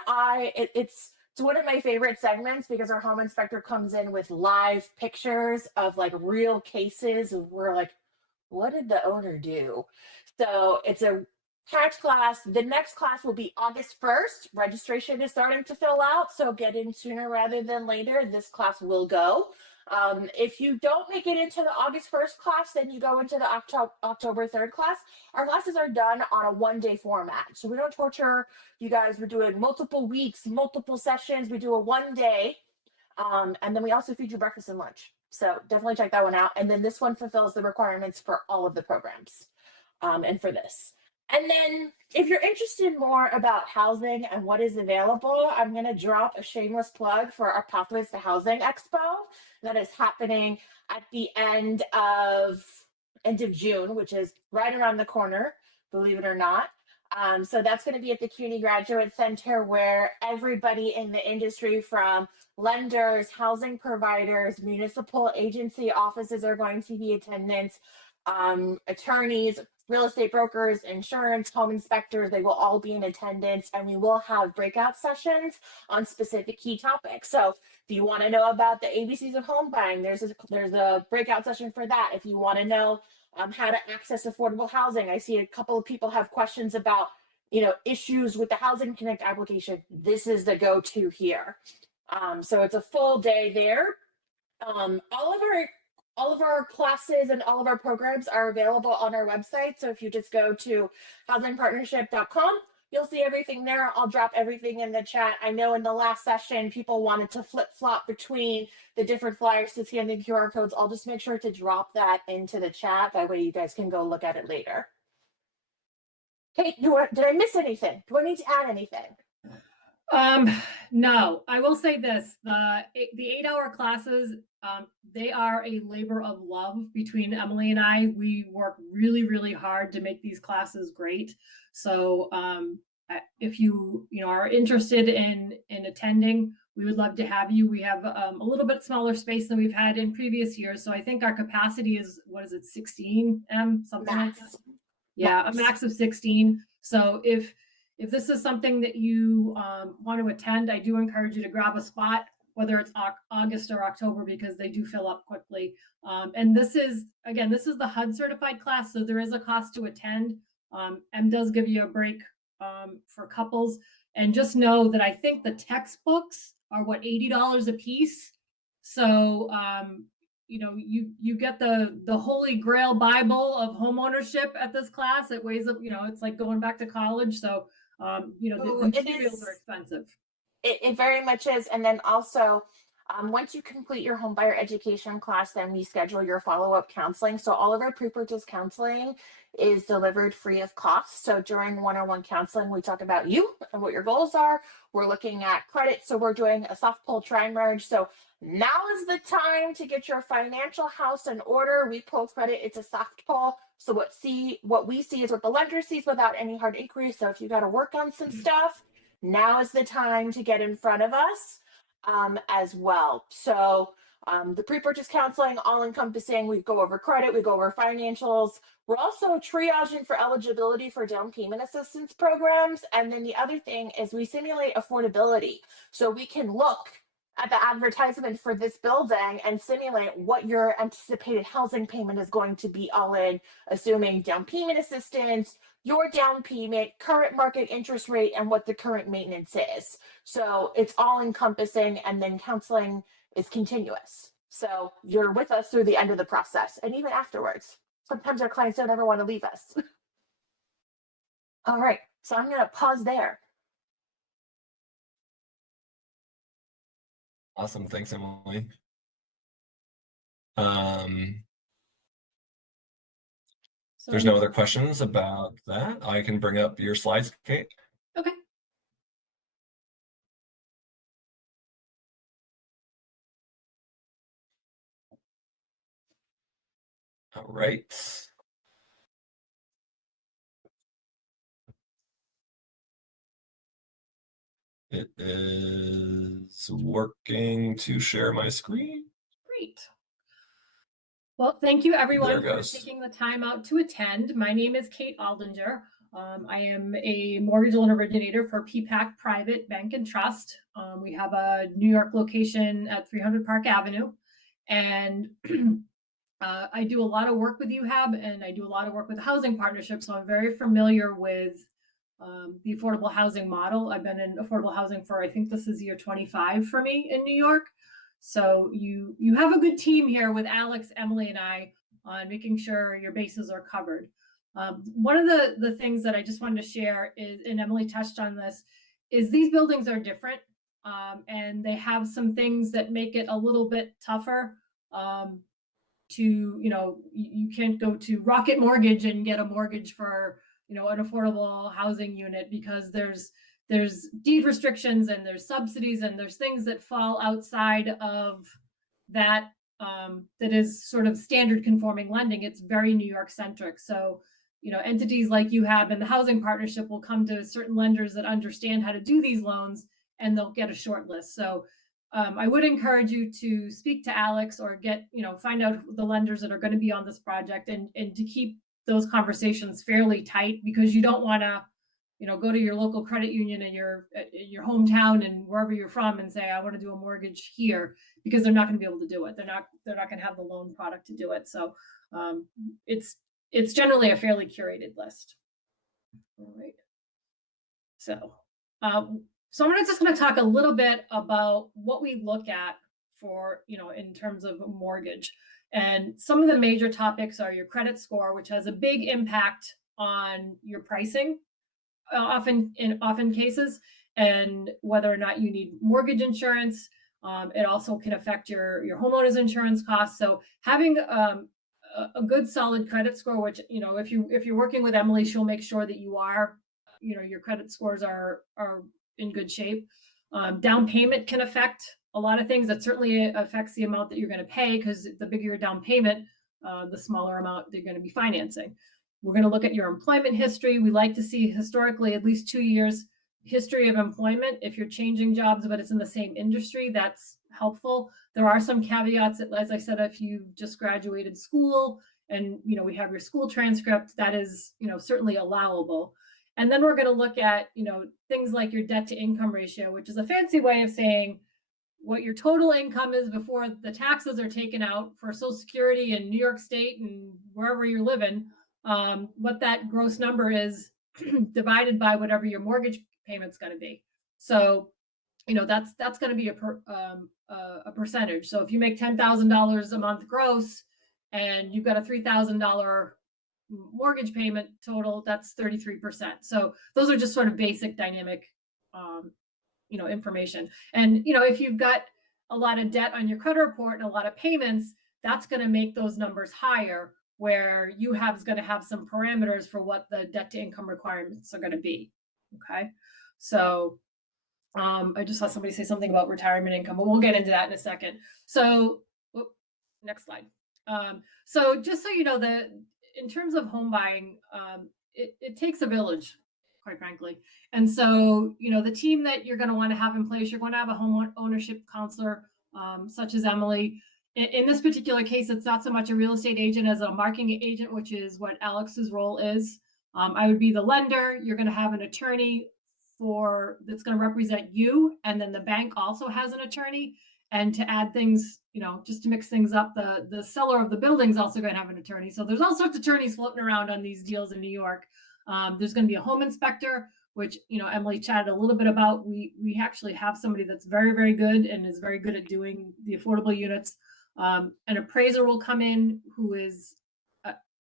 It's one of my favorite segments because our home inspector comes in with live pictures of like real cases, and we're like, what did the owner do? So it's a packed class. The next class will be August 1st. Registration is starting to fill out, so get in sooner rather than later. This class will go. If you don't make it into the August 1st class, then you go into the October 3rd class. Our classes are done on a one-day format, so we don't torture you guys. We're doing multiple weeks, multiple sessions. We do a one-day, and then we also feed you breakfast and lunch. So definitely check that one out. And then this one fulfills the requirements for all of the programs and for this. And then if you're interested more about housing and what is available, I'm going to drop a shameless plug for our Pathways to Housing Expo that is happening at the end of June, which is right around the corner, believe it or not. So that's going to be at the CUNY Graduate Center, where everybody in the industry, from lenders, housing providers, municipal agency offices, are going to be attendance. Attorneys, real estate brokers, insurance, home inspectors, they will all be in attendance, and we will have breakout sessions on specific key topics. So if you want to know about the ABCs of home buying, there's a breakout session for that. If you want to know how to access affordable housing, I see a couple of people have questions about, you know, issues with the Housing Connect application. This is the go-to here. So it's a full day there. All of our classes and all of our programs are available on our website. So if you just go to housingpartnership.com, you'll see everything there. I'll drop everything in the chat. I know in the last session, people wanted to flip-flop between the different flyers to scan the QR codes. I'll just make sure to drop that into the chat. That way you guys can go look at it later. Kate, did I miss anything? Do I need to add anything? No, I will say this, the 8-hour classes, they are a labor of love between Emily and I. We work really, really hard to make these classes great. So if you are interested in attending, we would love to have you. We have a little bit smaller space than we've had in previous years. So I think our capacity is, what is it, 16 something Max. like that? Yeah, Max. a max of 16. So if this is something that you want to attend, I do encourage you to grab a spot, whether it's August or October, because they do fill up quickly. And this is, again, this is the HUD certified class, so there is a cost to attend. M does give you a break for couples. And just know that I think the textbooks are what, $80 a piece. So you know, you get the holy grail Bible of home ownership at this class. It weighs up, you know, it's like going back to college. So you know, the materials are expensive. It very much is. And then also, once you complete your home buyer education class, then we schedule your follow-up counseling. So all of our pre-purchase counseling is delivered free of cost. So during one-on-one counseling, we talk about you and what your goals are. We're looking at credit. So we're doing a soft pull tri-merge. So now is the time to get your financial house in order. We pull credit, it's a soft pull. So what we see is what the lender sees without any hard inquiry. So if you got to work on some stuff, now is the time to get in front of us as well. So the pre-purchase counseling, all encompassing, we go over credit, we go over financials. We're also triaging for eligibility for down payment assistance programs. And then the other thing is we simulate affordability. So we can look at the advertisement for this building and simulate what your anticipated housing payment is going to be all in, assuming down payment assistance, your down payment, current market interest rate, and what the current maintenance is. So it's all encompassing, and then counseling is continuous. So you're with us through the end of the process and even afterwards. Sometimes our clients don't ever want to leave us. All right, so I'm going to pause there. Awesome. Thanks, Emily. There's no other questions about that. I can bring up your slides, Kate. Okay. All right. It is working to share my screen. Great. Well, thank you everyone for goes. taking the time out to attend. My name is Kate Aldinger. I am a mortgage loan originator for PPAC Private Bank and Trust. We have a New York location at 300 Park Avenue. And I do a lot of work with UHAB, and I do a lot of work with the housing partnership. So I'm very familiar with the affordable housing model. I've been in affordable housing for, I think this is year 25 for me in New York. So you have a good team here with Alex, Emily, and I on making sure your bases are covered. One of the things that I just wanted to share is, and Emily touched on this, is these buildings are different, and they have some things that make it a little bit tougher to, you know, you can't go to Rocket Mortgage and get a mortgage for, you know, an affordable housing unit, because there's deed restrictions and there's subsidies and there's things that fall outside of that, that is sort of standard conforming lending. It's very New York centric. So, you know, entities like UHAB and the housing partnership will come to certain lenders that understand how to do these loans, and they'll get a short list. So I would encourage you to speak to Alex or get, you know, find out the lenders that are going to be on this project, and to keep those conversations fairly tight, because you don't want to, you know, go to your local credit union in your hometown and wherever you're from and say, I want to do a mortgage here, because they're not going to be able to do it. They're not going to have the loan product to do it. So it's generally a fairly curated list. All right. So so I'm just going to talk a little bit about what we look at for, you know, in terms of a mortgage. And some of the major topics are your credit score, which has a big impact on your pricing, often cases, and whether or not you need mortgage insurance. It also can affect your homeowner's insurance costs. So having a good solid credit score, which, you know, if you're working with Emily, she'll make sure that you are, you know, your credit scores are in good shape. Down payment can affect a lot of things. That certainly affects the amount that you're going to pay, because the bigger your down payment, the smaller amount they're going to be financing. We're going to look at your employment history. We like to see historically at least 2 years history of employment. If you're changing jobs, but it's in the same industry, that's helpful. There are some caveats that, as I said, if you've just graduated school and, you know, we have your school transcript, that is, you know, certainly allowable. And then we're going to look at, you know, things like your debt to income ratio, which is a fancy way of saying what your total income is before the taxes are taken out for Social Security in New York State and wherever you're living, what that gross number is divided by whatever your mortgage payment's going to be. So, you know, that's going to be a percentage. So if you make $10,000 a month gross and you've got a $3,000 mortgage payment total, that's 33%. So those are just sort of basic dynamic, you know, information. And, you know, if you've got a lot of debt on your credit report and a lot of payments, that's going to make those numbers higher, where you have is going to have some parameters for what the debt to income requirements are going to be. Okay. So I just saw somebody say something about retirement income, but we'll get into that in a second. So next slide. So just so you know, in terms of home buying, it takes a village, quite frankly. And so, you know, the team that you're going to want to have in place, you're going to have a home ownership counselor, such as Emily. In this particular case, it's not so much a real estate agent as a marketing agent, which is what Alex's role is. I would be the lender. You're going to have an attorney that's going to represent you, and then the bank also has an attorney. And to add things, you know, just to mix things up, the seller of the building is also going to have an attorney. So there's all sorts of attorneys floating around on these deals in New York. There's going to be a home inspector, which, you know, Emily chatted a little bit about. We actually have somebody that's very, very good and is very good at doing the affordable units. An appraiser will come in who is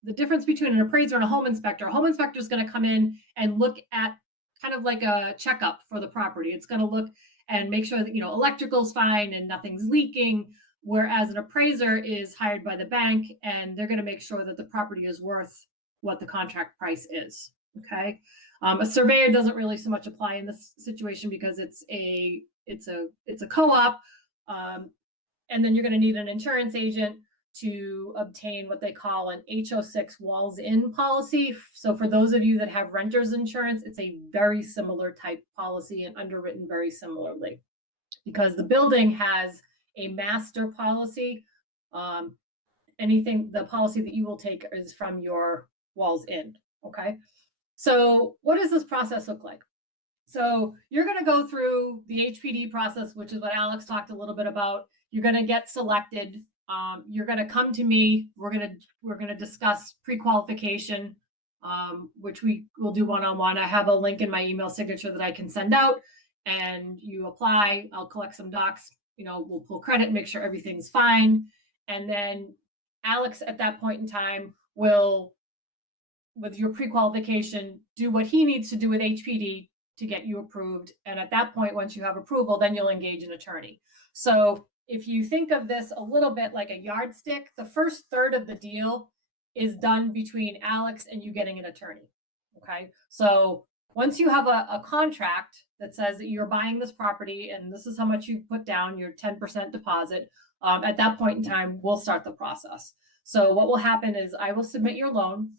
the difference between an appraiser and a home inspector. A home inspector is going to come in and look at kind of like a checkup for the property. It's going to look and make sure that, you know, electrical's fine and nothing's leaking, whereas an appraiser is hired by the bank and they're going to make sure that the property is worth what the contract price is. Okay. A surveyor doesn't really so much apply in this situation because it's a co-op. And then you're going to need an insurance agent to obtain what they call an HO6 walls in policy. So for those of you that have renters insurance, it's a very similar type policy and underwritten very similarly. Because the building has a master policy, the policy that you will take is from your walls in, okay? So what does this process look like? So you're going to go through the HPD process, which is what Alex talked a little bit about. You're going to get selected. You're going to come to me. We're going to discuss pre-qualification, which we will do one-on-one. I have a link in my email signature that I can send out, and you apply. I'll collect some docs. You know, we'll pull credit, make sure everything's fine, and then Alex at that point in time will, with your pre-qualification, do what he needs to do with HPD to get you approved. And at that point, once you have approval, then you'll engage an attorney. So if you think of this a little bit like a yardstick, the first third of the deal is done between Alex and you getting an attorney. Okay. So once you have a contract that says that you're buying this property and this is how much you put down, your 10% deposit, at that point in time, we'll start the process. So what will happen is I will submit your loan.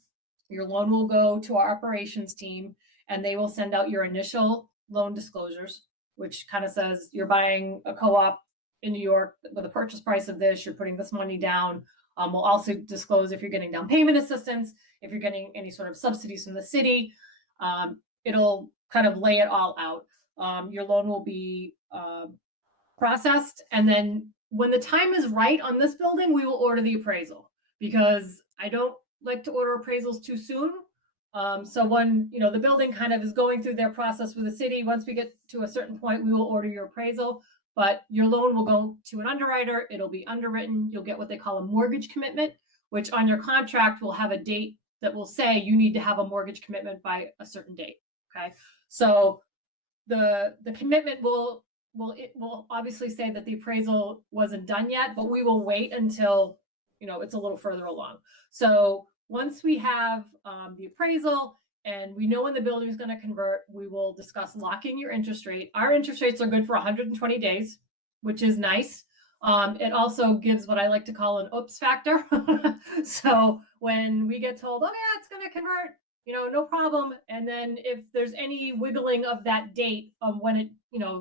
Your loan will go to our operations team and they will send out your initial loan disclosures, which kind of says you're buying a co-op in New York with a purchase price of this, you're putting this money down. We'll also disclose if you're getting down payment assistance, if you're getting any sort of subsidies from the city. It'll kind of lay it all out. Your loan will be processed. And then when the time is right on this building, we will order the appraisal, because I don't like to order appraisals too soon. So when, you know, the building kind of is going through their process with the city, once we get to a certain point, we will order your appraisal, but your loan will go to an underwriter. It'll be underwritten. You'll get what they call a mortgage commitment, which on your contract will have a date that will say you need to have a mortgage commitment by a certain date. Okay. So the commitment will obviously say that the appraisal wasn't done yet, but we will wait until, you know, it's a little further along. So once we have the appraisal and we know when the building is going to convert, we will discuss locking your interest rate. Our interest rates are good for 120 days, which is nice. It also gives what I like to call an oops factor. So when we get told, oh yeah, it's going to convert no problem. And then if there's any wiggling of that date of when it,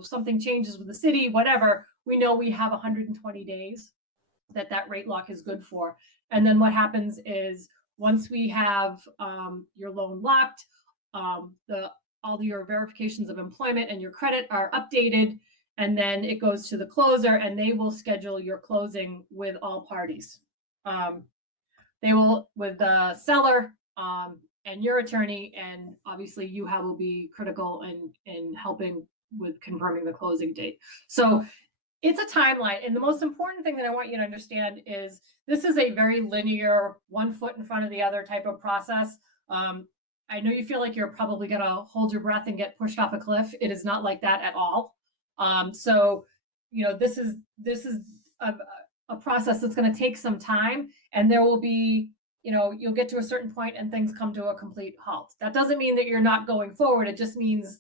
something changes with the city, whatever, we know we have 120 days that rate lock is good for. And then what happens is once we have your loan locked, all your verifications of employment and your credit are updated, and then it goes to the closer and they will schedule your closing with all parties. They will with the seller and your attorney, and obviously UHAB will be critical in helping with confirming the closing date. So it's a timeline. And the most important thing that I want you to understand is this is a very linear, one foot in front of the other type of process. I know you feel like you're probably going to hold your breath and get pushed off a cliff. It is not like that at all. So, this is a process that's going to take some time, and there will be, you'll get to a certain point and things come to a complete halt. That doesn't mean that you're not going forward. It just means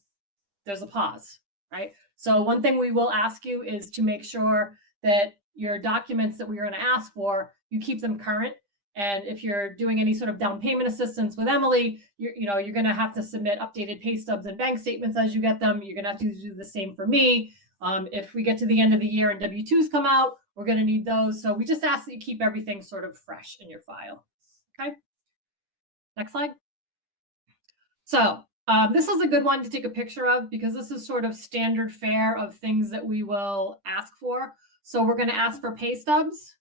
there's a pause, right? So one thing we will ask you is to make sure that your documents that we are going to ask for, you keep them current. And if you're doing any sort of down payment assistance with Emily, you're going to have to submit updated pay stubs and bank statements as you get them. You're going to have to do the same for me. If we get to the end of the year and W-2s come out, we're going to need those. So we just ask that you keep everything sort of fresh in your file. Okay. Next slide. So this is a good one to take a picture of because this is sort of standard fare of things that we will ask for. So we're going to ask for pay stubs.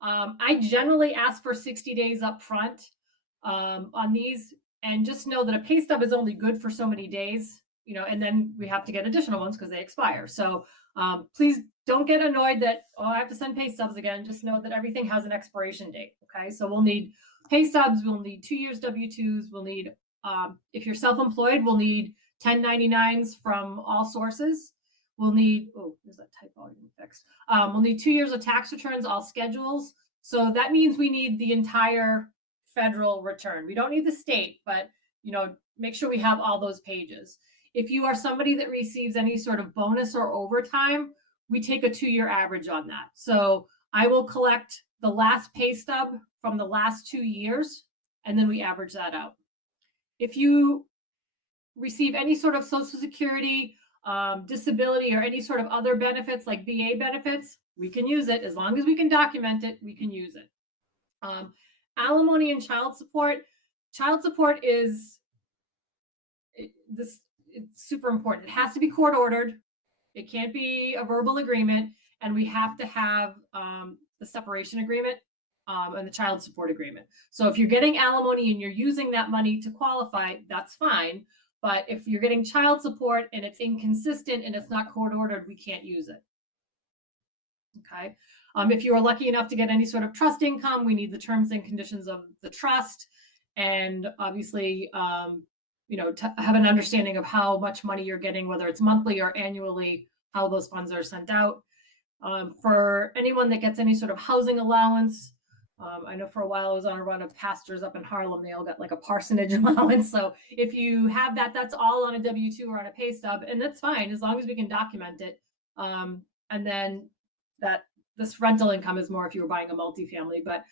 I generally ask for 60 days up front on these, and just know that a pay stub is only good for so many days, and then we have to get additional ones because they expire. So please don't get annoyed that, I have to send pay stubs again. Just know that everything has an expiration date. Okay, so we'll need pay stubs, we'll need 2 years W-2s, we'll need, if you're self-employed, we'll need 1099s from all sources. We'll need, there's that typo fixed. We'll need 2 years of tax returns, all schedules. So that means we need the entire federal return. We don't need the state, but make sure we have all those pages. If you are somebody that receives any sort of bonus or overtime, we take a 2-year average on that. So I will collect the last pay stub from the last 2 years, and then we average that out. If you receive any sort of Social Security, disability, or any sort of other benefits like VA benefits, we can use it. As long as we can document it, we can use it. Alimony and child support. Child support is it's super important. It has to be court ordered. It can't be a verbal agreement, and we have to have the separation agreement and the child support agreement. So if you're getting alimony and you're using that money to qualify, that's fine. But if you're getting child support and it's inconsistent and it's not court ordered, we can't use it. Okay. If you are lucky enough to get any sort of trust income, we need the terms and conditions of the trust, and obviously, to have an understanding of how much money you're getting, whether it's monthly or annually, how those funds are sent out. For anyone that gets any sort of housing allowance, I know for a while I was on a run of pastors up in Harlem. They all got like a parsonage allowance. So if you have that, that's all on a W-2 or on a pay stub, and that's fine as long as we can document it. And then this rental income is more if you were buying a multifamily, but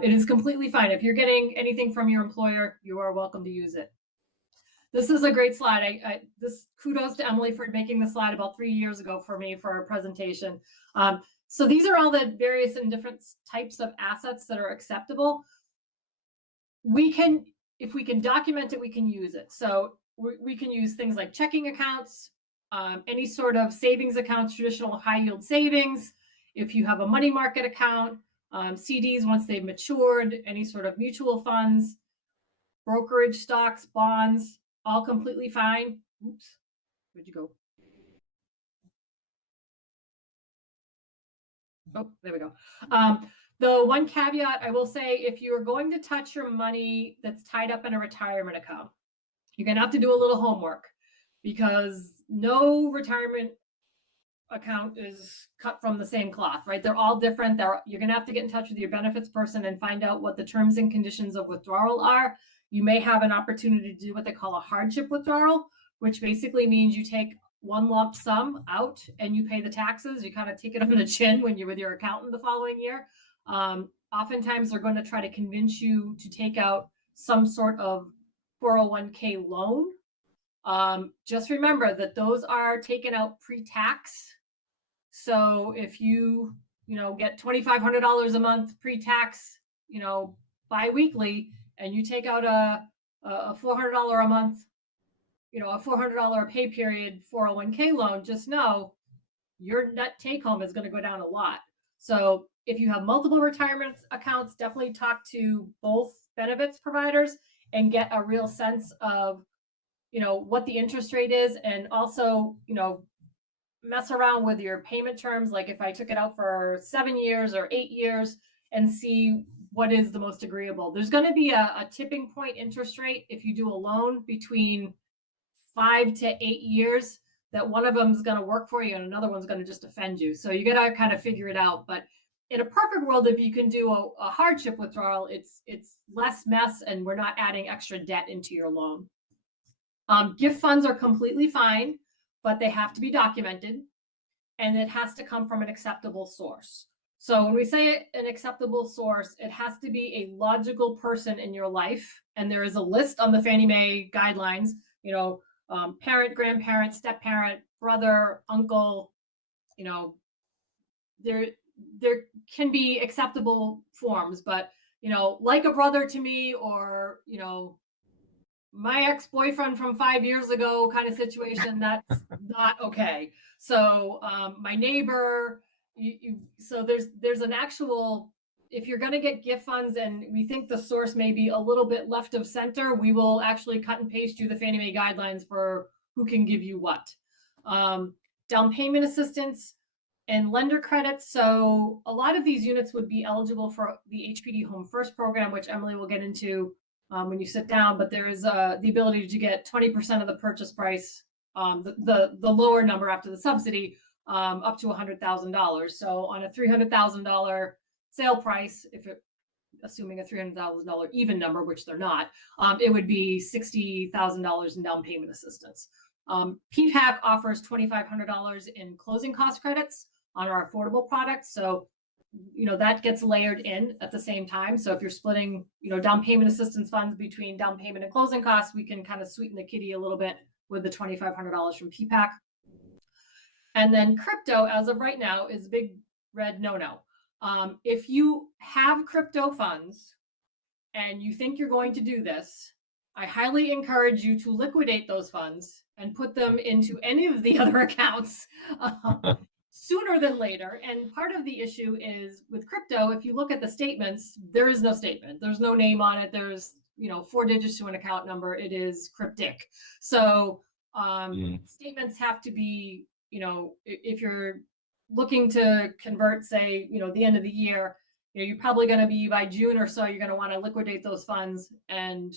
it is completely fine. If you're getting anything from your employer, you are welcome to use it. This is a great slide. This kudos to Emily for making the slide about 3 years ago for me for a presentation. So these are all the various and different types of assets that are acceptable. If we can document it, we can use it. So we can use things like checking accounts, any sort of savings accounts, traditional high yield savings. If you have a money market account, CDs once they've matured, any sort of mutual funds, brokerage stocks, bonds, all completely fine. Oops, where'd you go? Oh, there we go. The one caveat I will say, if you're going to touch your money that's tied up in a retirement account, you're going to have to do a little homework, because no retirement account is cut from the same cloth, right? They're all different. You're going to have to get in touch with your benefits person and find out what the terms and conditions of withdrawal are. You may have an opportunity to do what they call a hardship withdrawal, which basically means you take one lump sum out and you pay the taxes. You kind of take it on the chin when you're with your accountant the following year. Oftentimes they're going to try to convince you to take out some sort of 401k loan, just remember that those are taken out pre-tax. So if you get $2,500 a month pre-tax, bi-weekly, and you take out a $400 a month, a $400 pay period 401k loan, just know your net take home is going to go down a lot. So if you have multiple retirement accounts, definitely talk to both benefits providers and get a real sense of, what the interest rate is, and also, mess around with your payment terms. Like if I took it out for 7 years or 8 years, and see what is the most agreeable. There's going to be a tipping point interest rate if you do a loan between 5 to 8 years, that one of them is going to work for you and another one's going to just offend you. So you got to kind of figure it out. But in a perfect world, if you can do a hardship withdrawal, it's less mess and we're not adding extra debt into your loan. Gift funds are completely fine, but they have to be documented and it has to come from an acceptable source. So when we say an acceptable source, it has to be a logical person in your life. And there is a list on the Fannie Mae guidelines, parent, grandparent, step-parent, brother, uncle, there can be acceptable forms, but, like a brother to me, or, my ex-boyfriend from 5 years ago kind of situation, that's not okay. So my neighbor, so there's an actual, if you're going to get gift funds and we think the source may be a little bit left of center, we will actually cut and paste you the Fannie Mae guidelines for who can give you what. Down payment assistance and lender credits. So a lot of these units would be eligible for the HPD Home First program, which Emily will get into when you sit down, but there is the ability to get 20% of the purchase price, the lower number after the subsidy, up to $100,000. So on a $300,000 sale price, assuming a $300,000 even number, which they're not, it would be $60,000 in down payment assistance. PPAC offers $2,500 in closing cost credits on our affordable products. So that gets layered in at the same time. So if you're splitting, down payment assistance funds between down payment and closing costs, we can kind of sweeten the kitty a little bit with the $2,500 from PPAC. And then crypto, as of right now, is a big red no-no. If you have crypto funds and you think you're going to do this, I highly encourage you to liquidate those funds and put them into any of the other accounts sooner than later. And part of the issue is with crypto, if you look at the statements, there is no statement. There's no name on it. There's 4 digits to an account number. It is cryptic. So statements have to be, if you're looking to convert, say, the end of the year, you're probably going to be by June or so, you're going to want to liquidate those funds and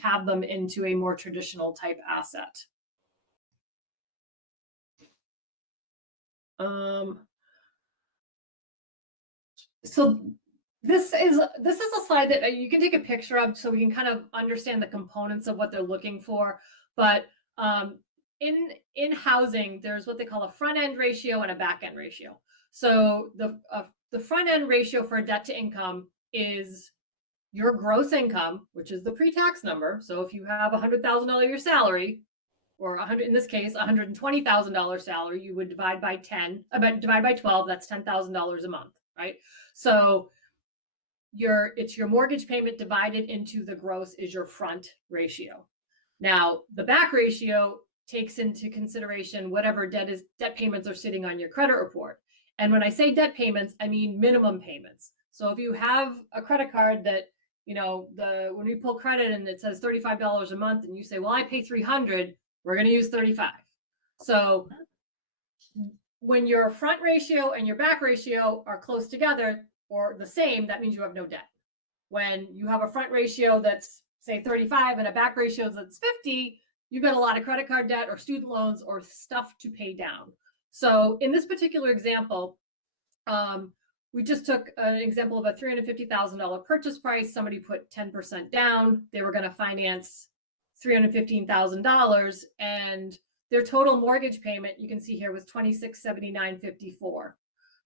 have them into a more traditional type asset. So this is a slide that you can take a picture of so we can kind of understand the components of what they're looking for. But in housing, there's what they call a front end ratio and a back end ratio. So the front end ratio for debt to income is your gross income, which is the pre-tax number. So if you have $100,000 year salary, or in this case, $120,000 salary, you would divide by 12, that's $10,000 a month, right? So it's your mortgage payment divided into the gross is your front ratio. Now, the back ratio takes into consideration whatever debt payments are sitting on your credit report. And when I say debt payments, I mean minimum payments. So if you have a credit card that, when we pull credit and it says $35 a month and you say, well, I pay $300, we're going to use 35. So when your front ratio and your back ratio are close together or the same, that means you have no debt. When you have a front ratio that's, say, 35 and a back ratio that's 50, you've got a lot of credit card debt or student loans or stuff to pay down. So in this particular example, we just took an example of a $350,000 purchase price. Somebody put 10% down. They were going to finance $315,000, and their total mortgage payment, you can see here, was $2,679.54.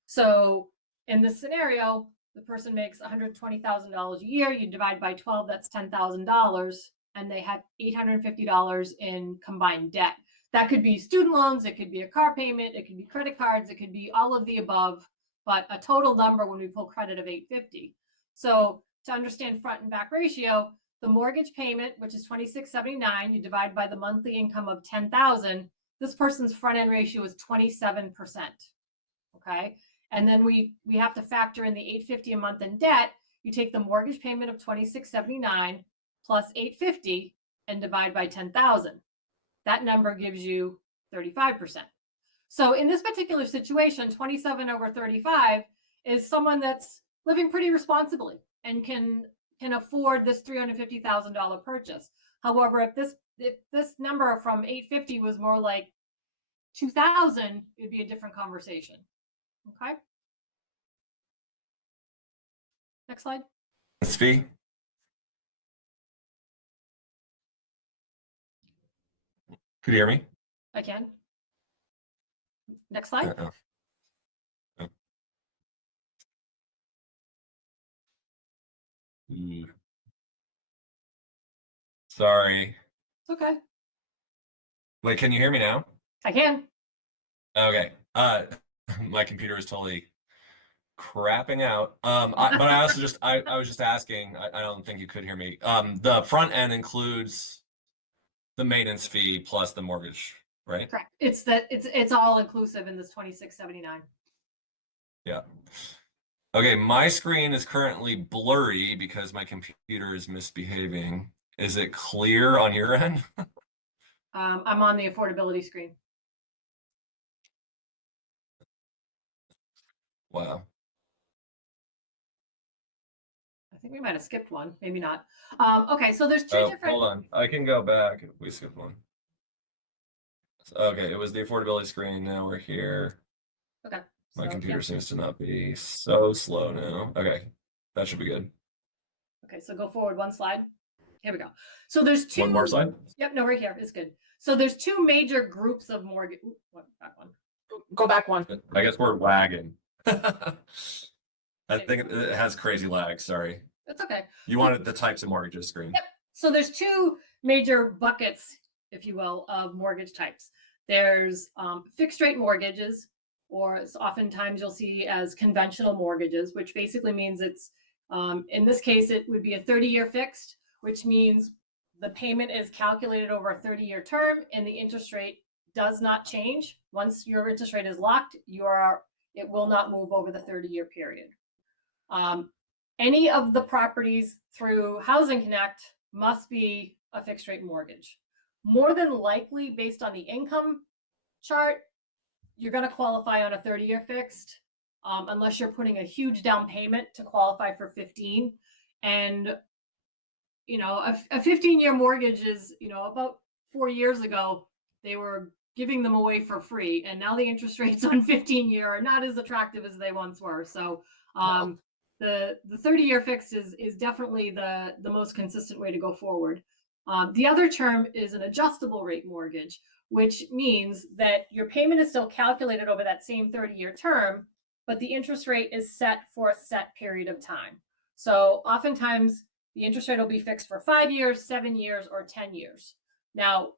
So in this scenario, the person makes $120,000 a year. You divide by 12, that's $10,000. and they had $850 in combined debt. That could be student loans, it could be a car payment, it could be credit cards, it could be all of the above, but a total number when we pull credit of $850. So to understand front and back ratio, the mortgage payment, which is $2,679, you divide by the monthly income of $10,000. This person's front end ratio is 27%. Okay, and then we have to factor in the $850 a month in debt. You take the mortgage payment of $2,679 plus $850 and divide by 10,000. That number gives you 35%. So in this particular situation, 27 over 35 is someone that's living pretty responsibly and can afford this $350,000 purchase. However, if this number from 850 was more like 2,000, it'd be a different conversation. Okay. Next slide. Svi? Could you hear me? I can. Next slide. Sorry. It's okay. Wait, can you hear me now? I can. Okay. My computer is totally crapping out. But I also I was just asking, I don't think you could hear me. The front end includes the maintenance fee plus the mortgage, right? Correct. It's all inclusive in this 2,679. Yeah. Okay, my screen is currently blurry because my computer is misbehaving. Is it clear on your end? I'm on the affordability screen. Wow. I think we might have skipped one, maybe not. Okay, so there's two different. Hold on, I can go back if we skipped one. Okay, it was the affordability screen. Now we're here. Okay. My computer seems to not be so slow now. Okay, that should be good. Okay, so go forward one slide. Here we go. So there's two. One more slide? Yep, no, right here. It's good. So there's two major groups of mortgage. Back one. Go back one. I guess we're lagging. I think it has crazy lag. Sorry. That's okay. You wanted the types of mortgages screen. Yep. So there's two major buckets, if you will, of mortgage types. There's fixed rate mortgages, or oftentimes you'll see as conventional mortgages, which basically means it's, in this case, it would be a 30-year fixed, which means the payment is calculated over a 30-year term and the interest rate does not change. Once your interest rate is locked, it will not move over the 30-year period. Any of the properties through Housing Connect must be a fixed rate mortgage. More than likely, based on the income chart, you're going to qualify on a 30-year fixed, unless you're putting a huge down payment to qualify for 15. And, you know, a 15-year mortgage is, you know, about 4 years ago, they were giving them away for free. And now the interest rates on 15-year are not as attractive as they once were. So the 30-year fixed is definitely the most consistent way to go forward. The other term is an adjustable rate mortgage, which means that your payment is still calculated over that same 30-year term, but the interest rate is set for a set period of time. So oftentimes the interest rate will be fixed for 5 years, 7 years, or 10 years. Now,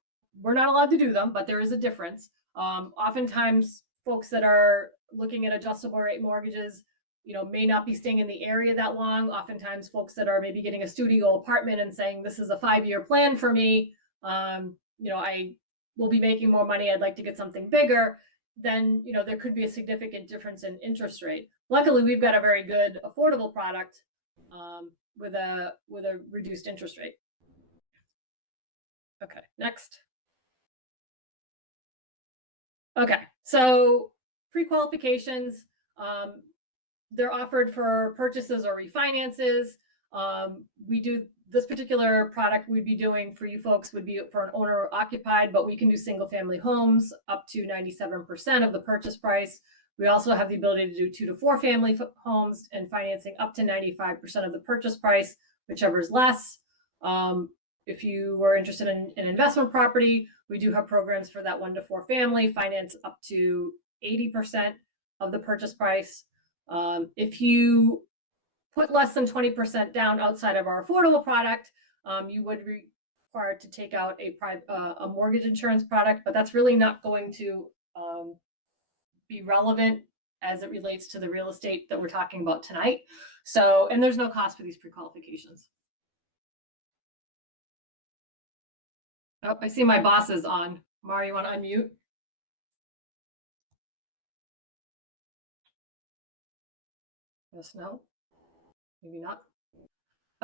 we're not allowed to do them, but there is a difference. Oftentimes folks that are looking at adjustable rate mortgages, you know, may not be staying in the area that long. Oftentimes folks that are maybe getting a studio apartment and saying, this is a 5-year plan for me. You know, I will be making more money. I'd like to get something bigger. Then, you know, there could be a significant difference in interest rate. Luckily, we've got a very good affordable product with a reduced interest rate. Okay, next. Okay, so pre-qualifications, they're offered for purchases or refinances. We do this particular product we'd be doing for you folks would be for an owner occupied, but we can do single family homes up to 97% of the purchase price. We also have the ability to do 2 to 4 family homes and financing up to 95% of the purchase price, whichever is less. If you were interested in an investment property, we do have programs for that 1 to 4 family, finance up to 80% of the purchase price. If you put less than 20% down outside of our affordable product, you would required to take out a mortgage insurance product, but that's really not going to be relevant as it relates to the real estate that we're talking about tonight. So, and there's no cost for these pre-qualifications. Oh, I see my boss is on. Mara, you want to unmute? Yes, no, maybe not.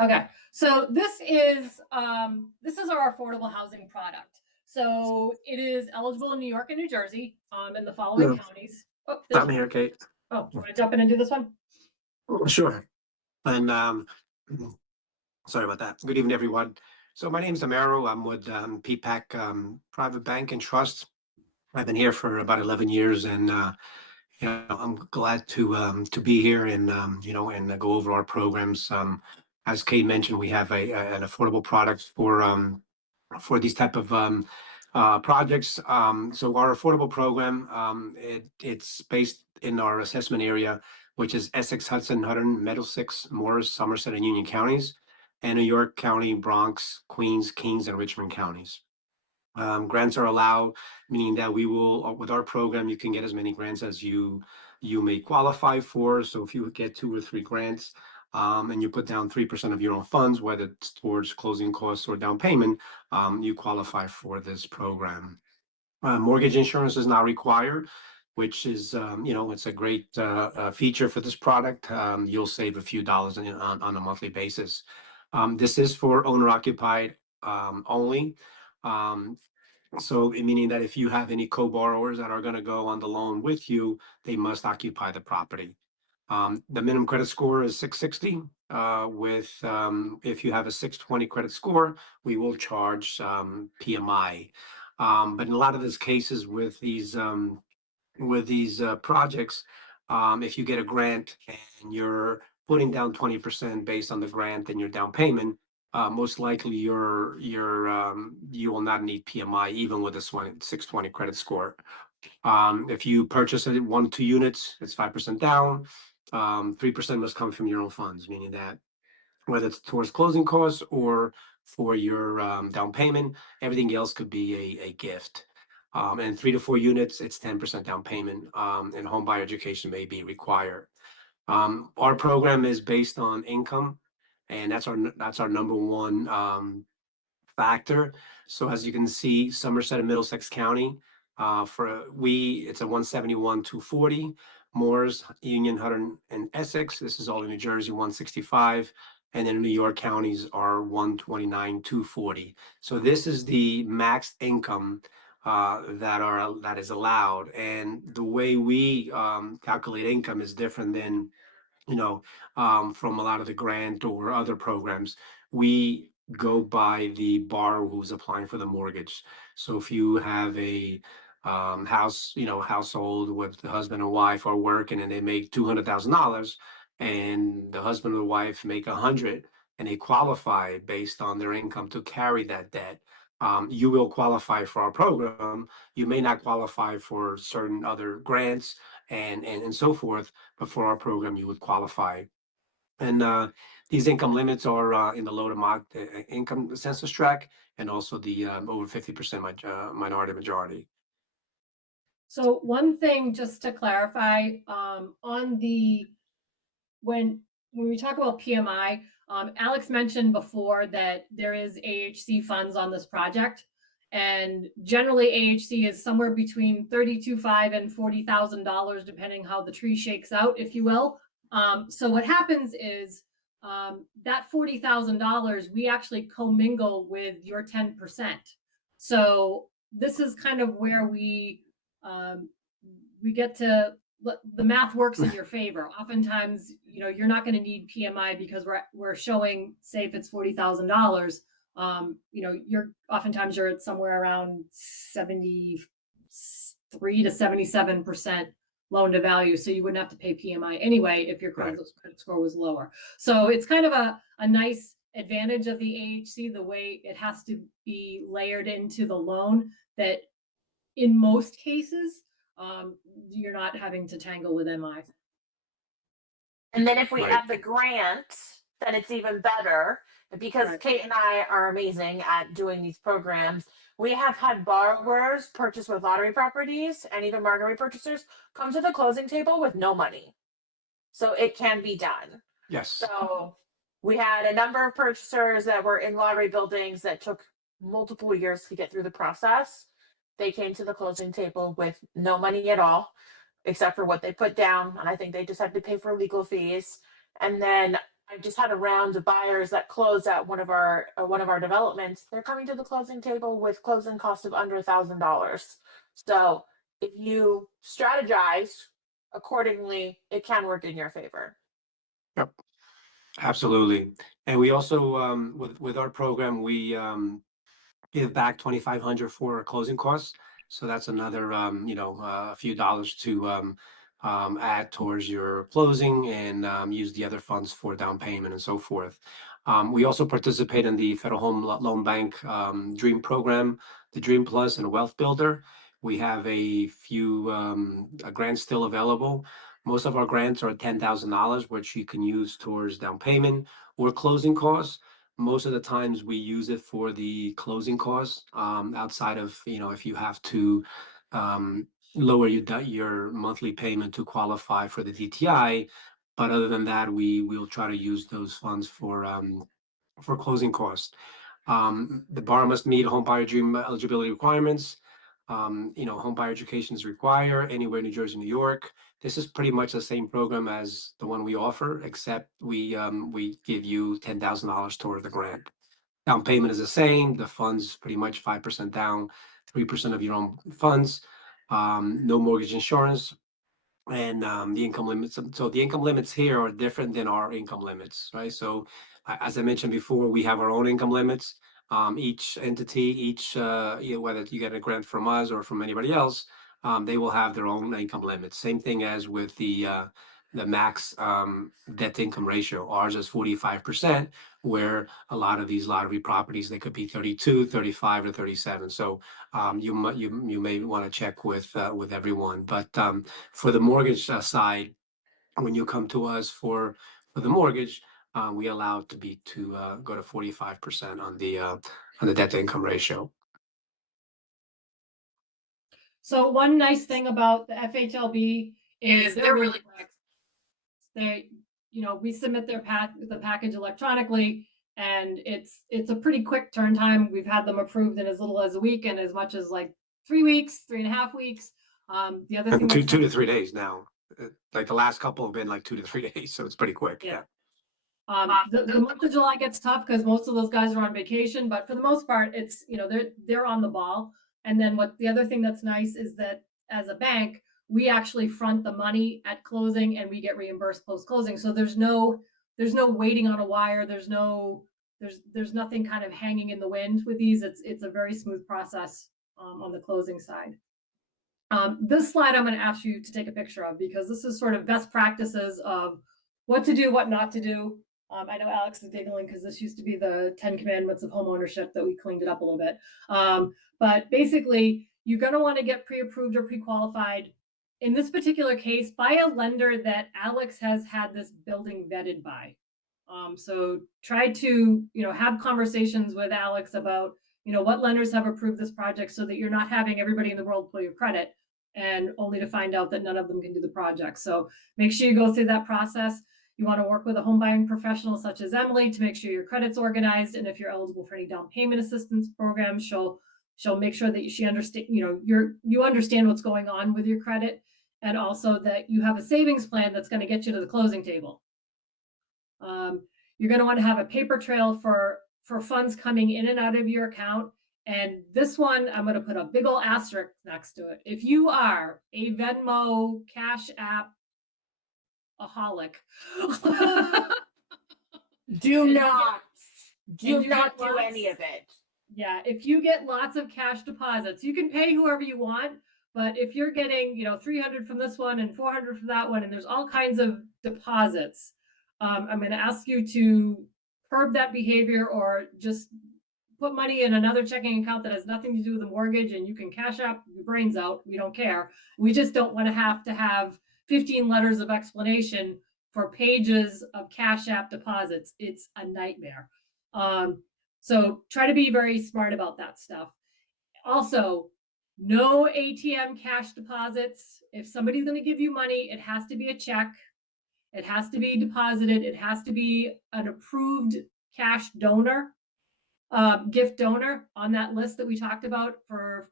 Okay, so this is our affordable housing product. So it is eligible in New York and New Jersey, in the following counties. Oh, I'm here, Kate. Oh, you want to jump in and do this one? Sure. And sorry about that. Good evening, everyone. So my name is Amaro. I'm with PPAC Private Bank and Trust. I've been here for about 11 years, and I'm glad to be here and and go over our programs. As Kate mentioned, we have an affordable product for these type of projects. So our affordable program, it's based in our assessment area, which is Essex, Hudson, Hutton, Middlesex, Morris, Somerset, and Union counties, and New York County, Bronx, Queens, Kings, and Richmond counties. Grants are allowed, meaning that we will, with our program, you can get as many grants as you may qualify for. So if you get 2 or 3 grants, and you put down 3% of your own funds, whether it's towards closing costs or down payment, you qualify for this program. Mortgage insurance is not required, which is, it's a great feature for this product. You'll save a few dollars on a monthly basis. This is for owner occupied only. So meaning that if you have any co-borrowers that are going to go on the loan with you, they must occupy the property. The minimum credit score is 660. If you have a 620 credit score, we will charge PMI. But in a lot of these cases with these projects, if you get a grant and you're putting down 20% based on the grant and your down payment, most likely you will not need PMI even with a 620 credit score. If you purchase it 1 2 units, it's 5% down. 3% must come from your own funds, meaning that whether it's towards closing costs or for your down payment, everything else could be a gift. And 3 to 4 units, it's 10% down payment, and home buyer education may be required. Our program is based on income, and that's our number one factor. So as you can see, Somerset and Middlesex County, it's a 171, 240. Moores, Union, Hutton, and Essex. This is all in New Jersey, 165. And then New York counties are 129, 240. So this is the max income that is allowed. And the way we calculate income is different than from a lot of the grant or other programs. We go by the borrower who's applying for the mortgage. So if you have a household with the husband and wife are working and they make $200,000, and the husband and the wife make 100, and they qualify based on their income to carry that debt, you will qualify for our program. You may not qualify for certain other grants and so forth, but for our program, you would qualify. And these income limits are in the low to mod income census tract, and also the over 50% minority majority. So one thing just to clarify, when we talk about PMI, Alex mentioned before that there is AHC funds on this project, and generally AHC is somewhere between $32,500 and $40,000, depending how the tree shakes out, if you will. So what happens is that $40,000 we actually commingle with your 10%. So this is kind of where we get to the math works in your favor. Oftentimes, you're not going to need PMI because we're showing, say if it's $40,000, oftentimes you're at somewhere around 73 to 77% loan to value. So you wouldn't have to pay PMI anyway if your credit score was lower. So it's kind of a nice advantage of the AHC, the way it has to be layered into the loan, that in most cases, you're not having to tangle with MI. And then if we have the grant, then it's even better because Right. Kate and I are amazing at doing these programs. We have had borrowers purchase with lottery properties and even market purchasers come to the closing table with no money. So it can be done. Yes. So we had a number of purchasers that were in lottery buildings that took multiple years to get through the process. They came to the closing table with no money at all, except for what they put down. And I think they just had to pay for legal fees. And then I just had a round of buyers that closed at one of our developments. They're coming to the closing table with closing costs of under $1,000. So if you strategize accordingly, it can work in your favor. Yep. Absolutely. And we also, with our program, we give back 2,500 for closing costs. So that's another, a few dollars to add towards your closing and use the other funds for down payment and so forth. We also participate in the Federal Home Loan Bank DREAM program, the DREAM Plus and Wealth Builder. We have a few grants still available. Most of our grants are $10,000, which you can use towards down payment or closing costs. Most of the times we use it for the closing costs, outside of, if you have to lower your monthly payment to qualify for the DTI. But other than that, we'll try to use those funds for closing costs. The borrower must meet home buyer dream eligibility requirements. Home buyer education is required anywhere in New Jersey, New York. This is pretty much the same program as the one we offer, except we give you $10,000 toward the grant. Down payment is the same. The funds pretty much 5% down, 3% of your own funds. No mortgage insurance. And the income limits. So the income limits here are different than our income limits, right? So as I mentioned before, we have our own income limits. Each entity, whether you get a grant from us or from anybody else, they will have their own income limits. Same thing as with the max debt to income ratio. Ours is 45%, where a lot of these lottery properties, they could be 32, 35, or 37. So you may want to check with everyone. But for the mortgage side, when you come to us for the mortgage, we allow it to go to 45% on the debt to income ratio. So one nice thing about the FHLB is they're really quick. We submit the package electronically, and it's a pretty quick turn time. We've had them approved in as little as a week and as much as like 3 weeks, 3.5 weeks. The other thing, 2 to 3 days now. Like the last couple have been like 2 to 3 days, so it's pretty quick. Yeah. The month of July gets tough because most of those guys are on vacation, but for the most part, it's they're on the ball. And then the other thing that's nice is that as a bank, we actually front the money at closing and we get reimbursed post closing. So there's no waiting on a wire. There's nothing kind of hanging in the wind with these. It's a very smooth process on the closing side. This slide I'm going to ask you to take a picture of because this is sort of best practices of what to do, what not to do. I know Alex is giggling because this used to be the 10 commandments of home ownership that we cleaned it up a little bit. But basically, you're going to want to get pre-approved or pre-qualified. In this particular case, by a lender that Alex has had this building vetted by. So try to, have conversations with Alex about, what lenders have approved this project so that you're not having everybody in the world pull your credit and only to find out that none of them can do the project. So make sure you go through that process. You want to work with a home buying professional such as Emily to make sure your credit's organized. And if you're eligible for any down payment assistance programs, she'll make sure that she understand, you understand what's going on with your credit, and also that you have a savings plan that's going to get you to the closing table. You're going to want to have a paper trail for funds coming in and out of your account. And this one, I'm going to put a big old asterisk next to it. If you are a Venmo, Cash App aholic, do not do any of it. Yeah, if you get lots of cash deposits, you can pay whoever you want. But if you're getting, 300 from this one and 400 from that one, and there's all kinds of deposits, I'm going to ask you to curb that behavior or just put money in another checking account that has nothing to do with the mortgage, and you can cash out your brains out. We don't care. We just don't want to have 15 letters of explanation for pages of Cash App deposits. It's a nightmare. So try to be very smart about that stuff. Also, no ATM cash deposits. If somebody's going to give you money, it has to be a check. It has to be deposited. It has to be an approved cash donor, gift donor on that list that we talked about for,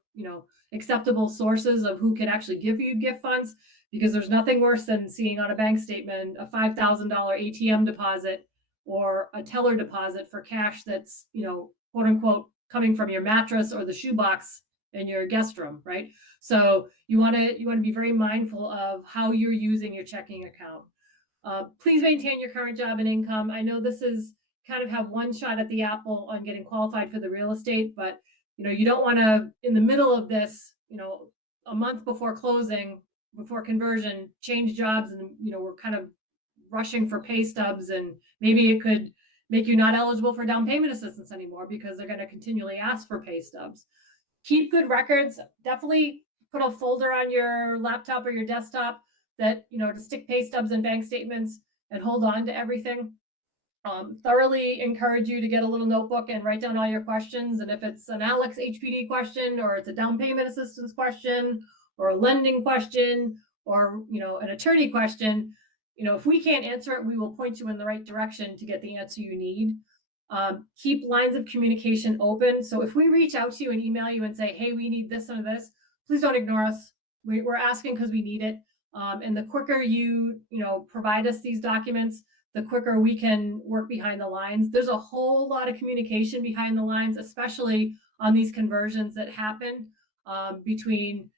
acceptable sources of who can actually give you gift funds, because there's nothing worse than seeing on a bank statement a $5,000 ATM deposit or a teller deposit for cash that's, quote unquote, coming from your mattress or the shoebox in your guest room, right? So you want to be very mindful of how you're using your checking account. Please maintain your current job and income. I know this is kind of have one shot at the apple on getting qualified for the real estate, but you don't want to, in the middle of this, a month before closing, before conversion, change jobs, and we're kind of rushing for pay stubs, and maybe it could make you not eligible for down payment assistance anymore because they're going to continually ask for pay stubs. Keep good records. Definitely put a folder on your laptop or your desktop that, to stick pay stubs and bank statements and hold on to everything. Thoroughly encourage you to get a little notebook and write down all your questions. And if it's an Alex HPD question, or it's a down payment assistance question, or a lending question, or, an attorney question, if we can't answer it, we will point you in the right direction to get the answer you need. Keep lines of communication open. So if we reach out to you and email you and say, hey, we need this or this, please don't ignore us. We're asking because we need it. And the quicker you provide us these documents, the quicker we can work behind the lines. There's a whole lot of communication behind the lines, especially on these conversions that happen between,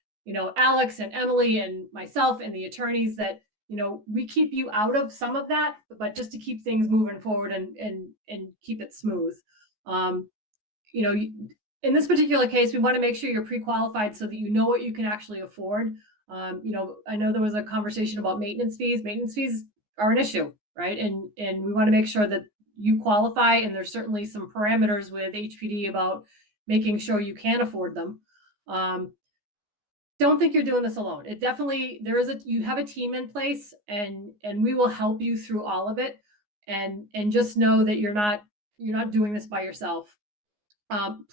Alex and Emily and myself and the attorneys, that, we keep you out of some of that, but just to keep things moving forward and keep it smooth. In this particular case, we want to make sure you're pre-qualified so that you know what you can actually afford. I know there was a conversation about maintenance fees. Maintenance fees are an issue, right? And we want to make sure that you qualify, and there's certainly some parameters with HPD about making sure you can afford them. Don't think you're doing this alone. It definitely, you have a team in place, and we will help you through all of it. And just know that you're not doing this by yourself.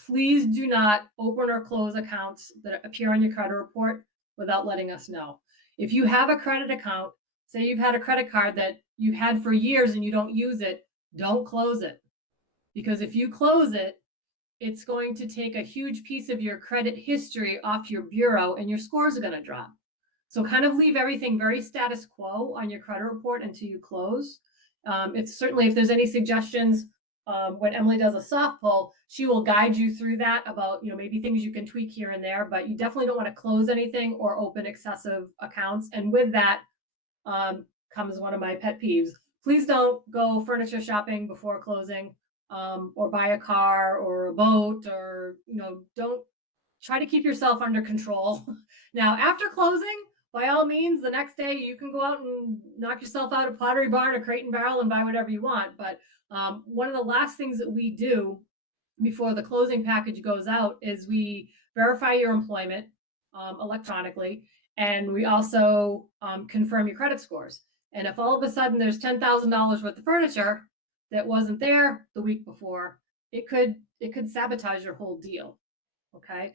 Please do not open or close accounts that appear on your credit report without letting us know. If you have a credit account, say you've had a credit card that you've had for years and you don't use it, don't close it. Because if you close it, it's going to take a huge piece of your credit history off your bureau, and your scores are going to drop. So kind of leave everything very status quo on your credit report until you close. It's certainly, if there's any suggestions, when Emily does a soft pull, she will guide you through that about, maybe things you can tweak here and there, but you definitely don't want to close anything or open excessive accounts. And with that comes one of my pet peeves. Please don't go furniture shopping before closing, or buy a car or a boat, or, don't try to keep yourself under control. Now, after closing, by all means, the next day you can go out and knock yourself out of Pottery Barn or Crate and Barrel and buy whatever you want. But one of the last things that we do before the closing package goes out is we verify your employment electronically, and we also confirm your credit scores. And if all of a sudden there's $10,000 worth of furniture that wasn't there the week before, it could sabotage your whole deal. Okay.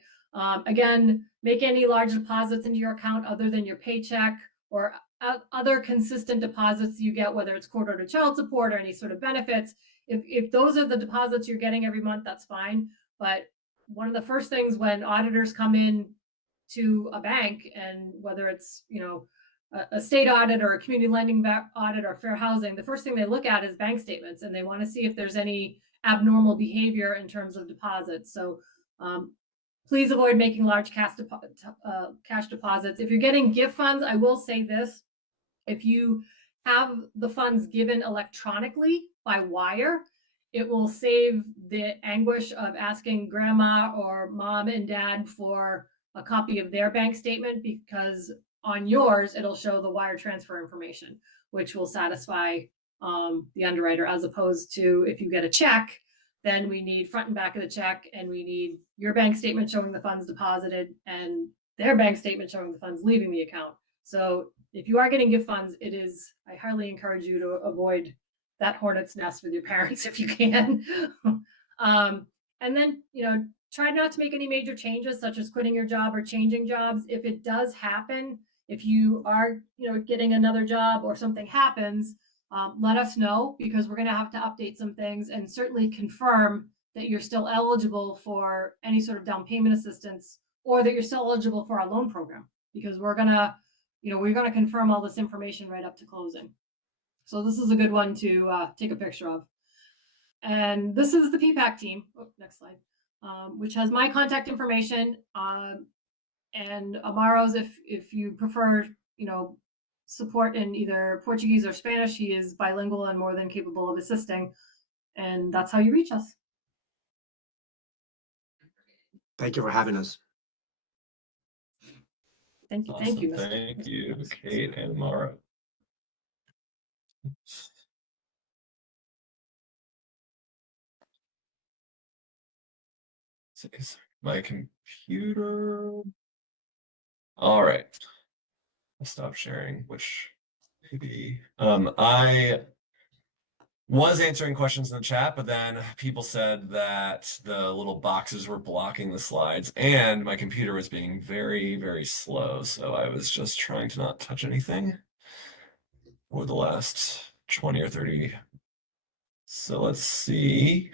Again, make any large deposits into your account other than your paycheck or other consistent deposits you get, whether it's quarter to child support or any sort of benefits. If those are the deposits you're getting every month, that's fine. But one of the first things when auditors come in to a bank, and whether it's, a state audit or a community lending audit or fair housing, the first thing they look at is bank statements, and they want to see if there's any abnormal behavior in terms of deposits. So please avoid making large cash deposits. If you're getting gift funds, I will say this: if you have the funds given electronically by wire, it will save the anguish of asking grandma or mom and dad for a copy of their bank statement, because on yours, it'll show the wire transfer information, which will satisfy the underwriter, as opposed to if you get a check, then we need front and back of the check, and we need your bank statement showing the funds deposited and their bank statement showing the funds leaving the account. So if you are getting gift funds, I highly encourage you to avoid that hornet's nest with your parents if you can. And then, try not to make any major changes such as quitting your job or changing jobs. If it does happen, if you are, getting another job or something happens, let us know, because we're going to have to update some things and certainly confirm that you're still eligible for any sort of down payment assistance, or that you're still eligible for our loan program, because we're going to confirm all this information right up to closing. So this is a good one to take a picture of. And this is the PPAC team. Oh, next slide. Which has my contact information, and Amaro's if you prefer, support in either Portuguese or Spanish. He is bilingual and more than capable of assisting. And that's how you reach us. Thank you for having us. Thank you. Awesome. Thank you. Thank you, Kate and Mara. My computer. All right. I'll stop sharing, which maybe I was answering questions in the chat, but then people said that the little boxes were blocking the slides and my computer was being very, very slow. So I was just trying to not touch anything for the last 20 or 30. So let's see.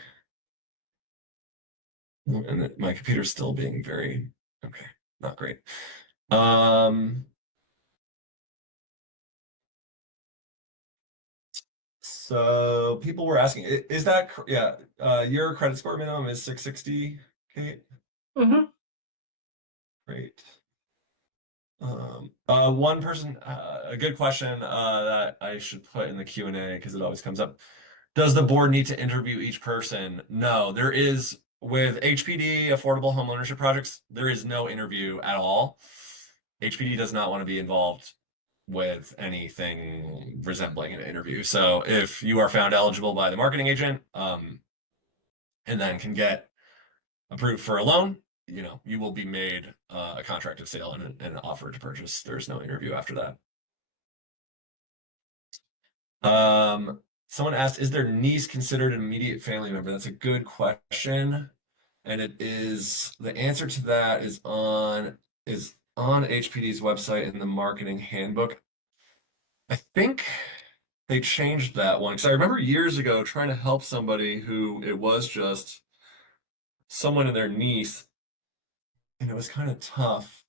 And my computer's still being very, okay, not great. So people were asking, is that, yeah, your credit score minimum is 660, Kate? Mm-hmm. Great. One person, a good question that I should put in the Q&A because it always comes up. Does the board need to interview each person? No, there is, with HPD, Affordable Home Ownership Projects, there is no interview at all. HPD does not want to be involved with anything resembling an interview. So if you are found eligible by the marketing agent, and then can get approved for a loan, you will be made a contract of sale and an offer to purchase. There's no interview after that. Someone asked, is their niece considered an immediate family member? That's a good question. And it is, the answer to that is on HPD's website in the marketing handbook. I think they changed that one because I remember years ago trying to help somebody who it was just someone and their niece, and it was kind of tough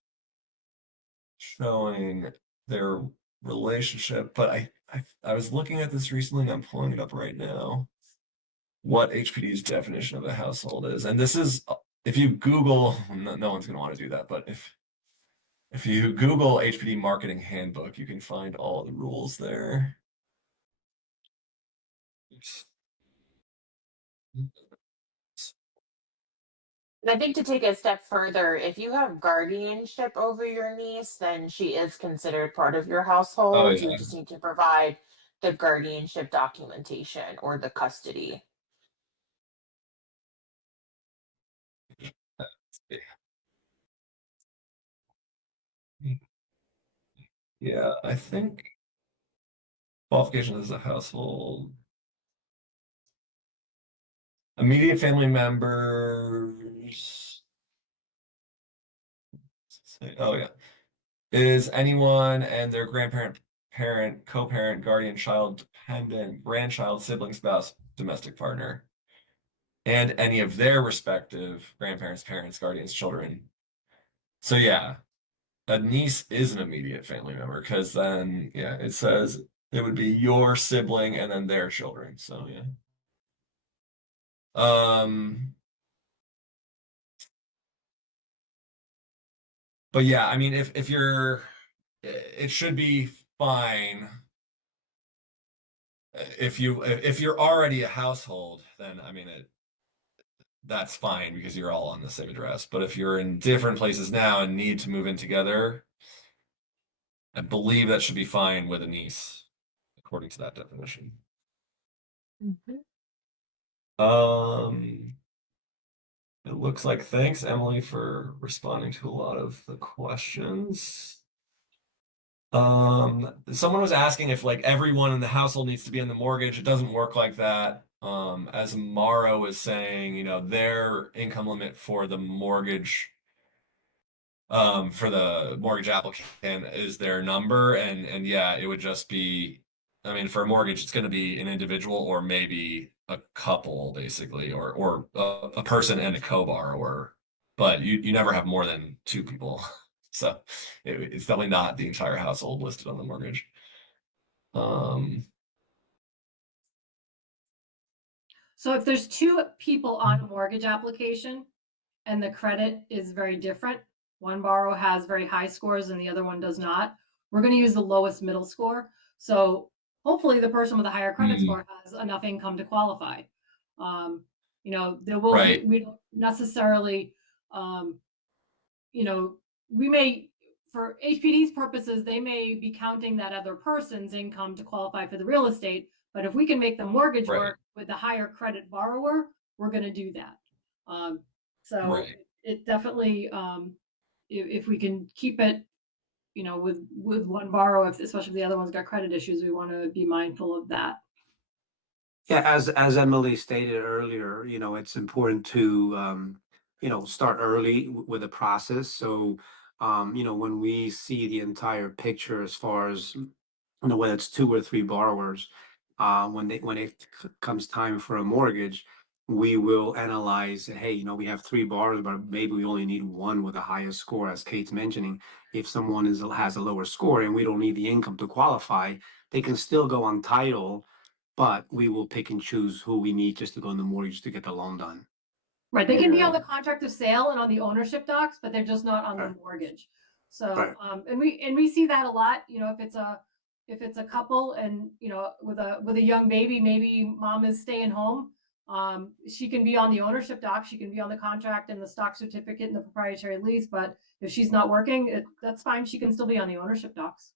showing their relationship. But I was looking at this recently and I'm pulling it up right now, what HPD's definition of a household is. And this is, if you Google, no one's going to want to do that, but if you Google HPD marketing handbook, you can find all the rules there. Oops. And I think to take a step further, if you have guardianship over your niece, then she is considered part of your household. Oh, You yeah. just need to provide the guardianship documentation or the custody. Yeah, I think qualification as a household. Immediate family members. Oh, yeah. Is anyone and their grandparent, parent, co-parent, guardian, child, dependent, grandchild, sibling, spouse, domestic partner, and any of their respective grandparents, parents, guardians, children. So yeah, a niece is an immediate family member because then, yeah, it says it would be your sibling and then their children. So yeah. But yeah, I mean, if you're, it should be fine. If you're already a household, then I mean that's fine because you're all on the same address. But if you're in different places now and need to move in together, I believe that should be fine with a niece, according to that definition. It looks like, thanks, Emily, for responding to a lot of the questions. Someone was asking if like everyone in the household needs to be in the mortgage. It doesn't work like that. As Mara was saying, you know, their income limit for the mortgage applicant is their number, and yeah, it would just be, I mean, for a mortgage, it's going to be an individual or maybe a couple, basically, or a person and a co-borrower, but you never have more than two people, so it's definitely not the entire household listed on the mortgage. So if there's two people on a mortgage application and the credit is very different, one borrower has very high scores and the other one does not, we're going to use the lowest middle score. So hopefully the person with a higher credit score has enough income to qualify. You know, there will be, we don't necessarily, you know, we may, for HPD's purposes, they may be counting that other person's income to qualify for the real estate. But if we can make the mortgage work with a higher credit borrower, we're going to do that. So it definitely, if we can keep it, you know, with one borrower, especially if the other one's got credit issues, we want to be mindful of that. Yeah, as Emily stated earlier, you know, it's important to you know, start early with the process. So, you know, when we see the entire picture as far as, you know, whether it's two or three borrowers, when it comes time for a mortgage, we will analyze, hey, you know, we have three borrowers, but maybe we only need one with a higher score, as Kate's mentioning. If someone has a lower score and we don't need the income to qualify, they can still go on title, but we will pick and choose who we need just to go on the mortgage to get the loan done. Right, they can be on the contract of sale and on the ownership docs, but they're just not on the mortgage. So, and we see that a lot, you know, if it's a couple and, you know, with a young baby, maybe mom is staying home. She can be on the ownership doc, she can be on the contract and the stock certificate and the proprietary lease, but if she's not working, that's fine. She can still be on the ownership docs.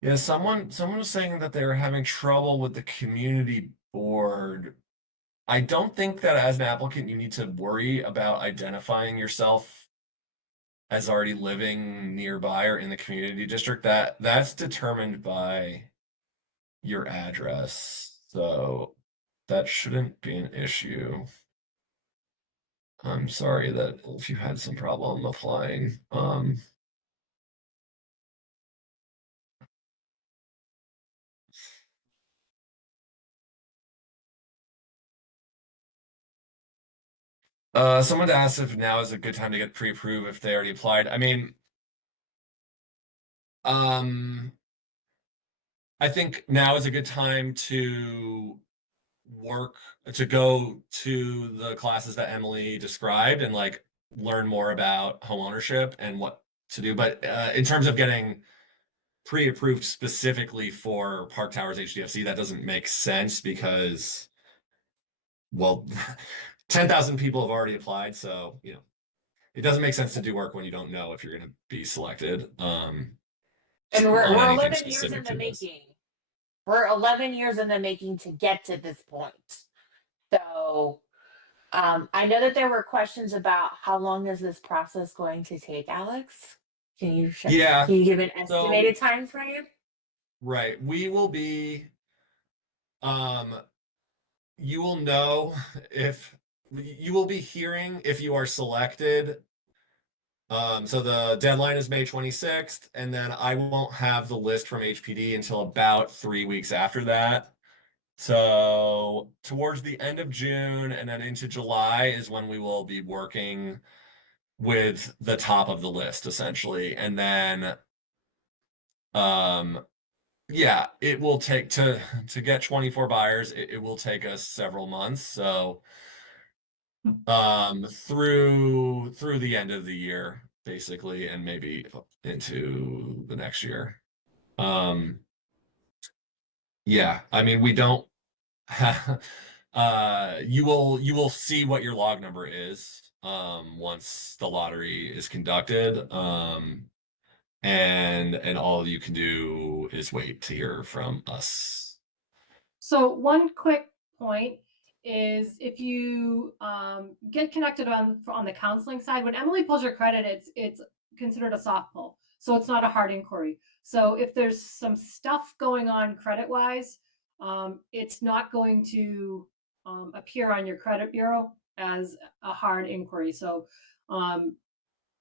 Yeah, someone was saying that they were having trouble with the community board. I don't think that as an applicant you need to worry about identifying yourself as already living nearby or in the community district. That's determined by your address. So that shouldn't be an issue. I'm sorry that if you had some problem applying. Someone asked if now is a good time to get pre-approved if they already applied. I mean, I think now is a good time to go to the classes that Emily described and like learn more about home ownership and what to do. But in terms of getting pre-approved specifically for Park Towers HDFC, that doesn't make sense because, well, 10,000 people have already applied, so you know it doesn't make sense to do work when you don't know if you're going to be selected. And we're 11 years in the making. We're 11 years in the making to get to this point. So I know that there were questions about how long is this process going to take, Alex? Can you can you give an estimated time frame? Right. We will be you will know if you will be hearing if you are selected. So the deadline is May 26th, and then I won't have the list from HPD until about 3 weeks after that. So towards the end of June and then into July is when we will be working with the top of the list, essentially. And then yeah, it will take to get 24 buyers, it will take us several months. So through the end of the year, basically, and maybe into the next year. Yeah, I mean, we don't you will see what your log number is once the lottery is conducted. And all you can do is wait to hear from us. So one quick point is if you get connected on the counseling side, when Emily pulls your credit, it's considered a soft pull, so it's not a hard inquiry. So if there's some stuff going on credit wise, it's not going to appear on your credit bureau as a hard inquiry. So um,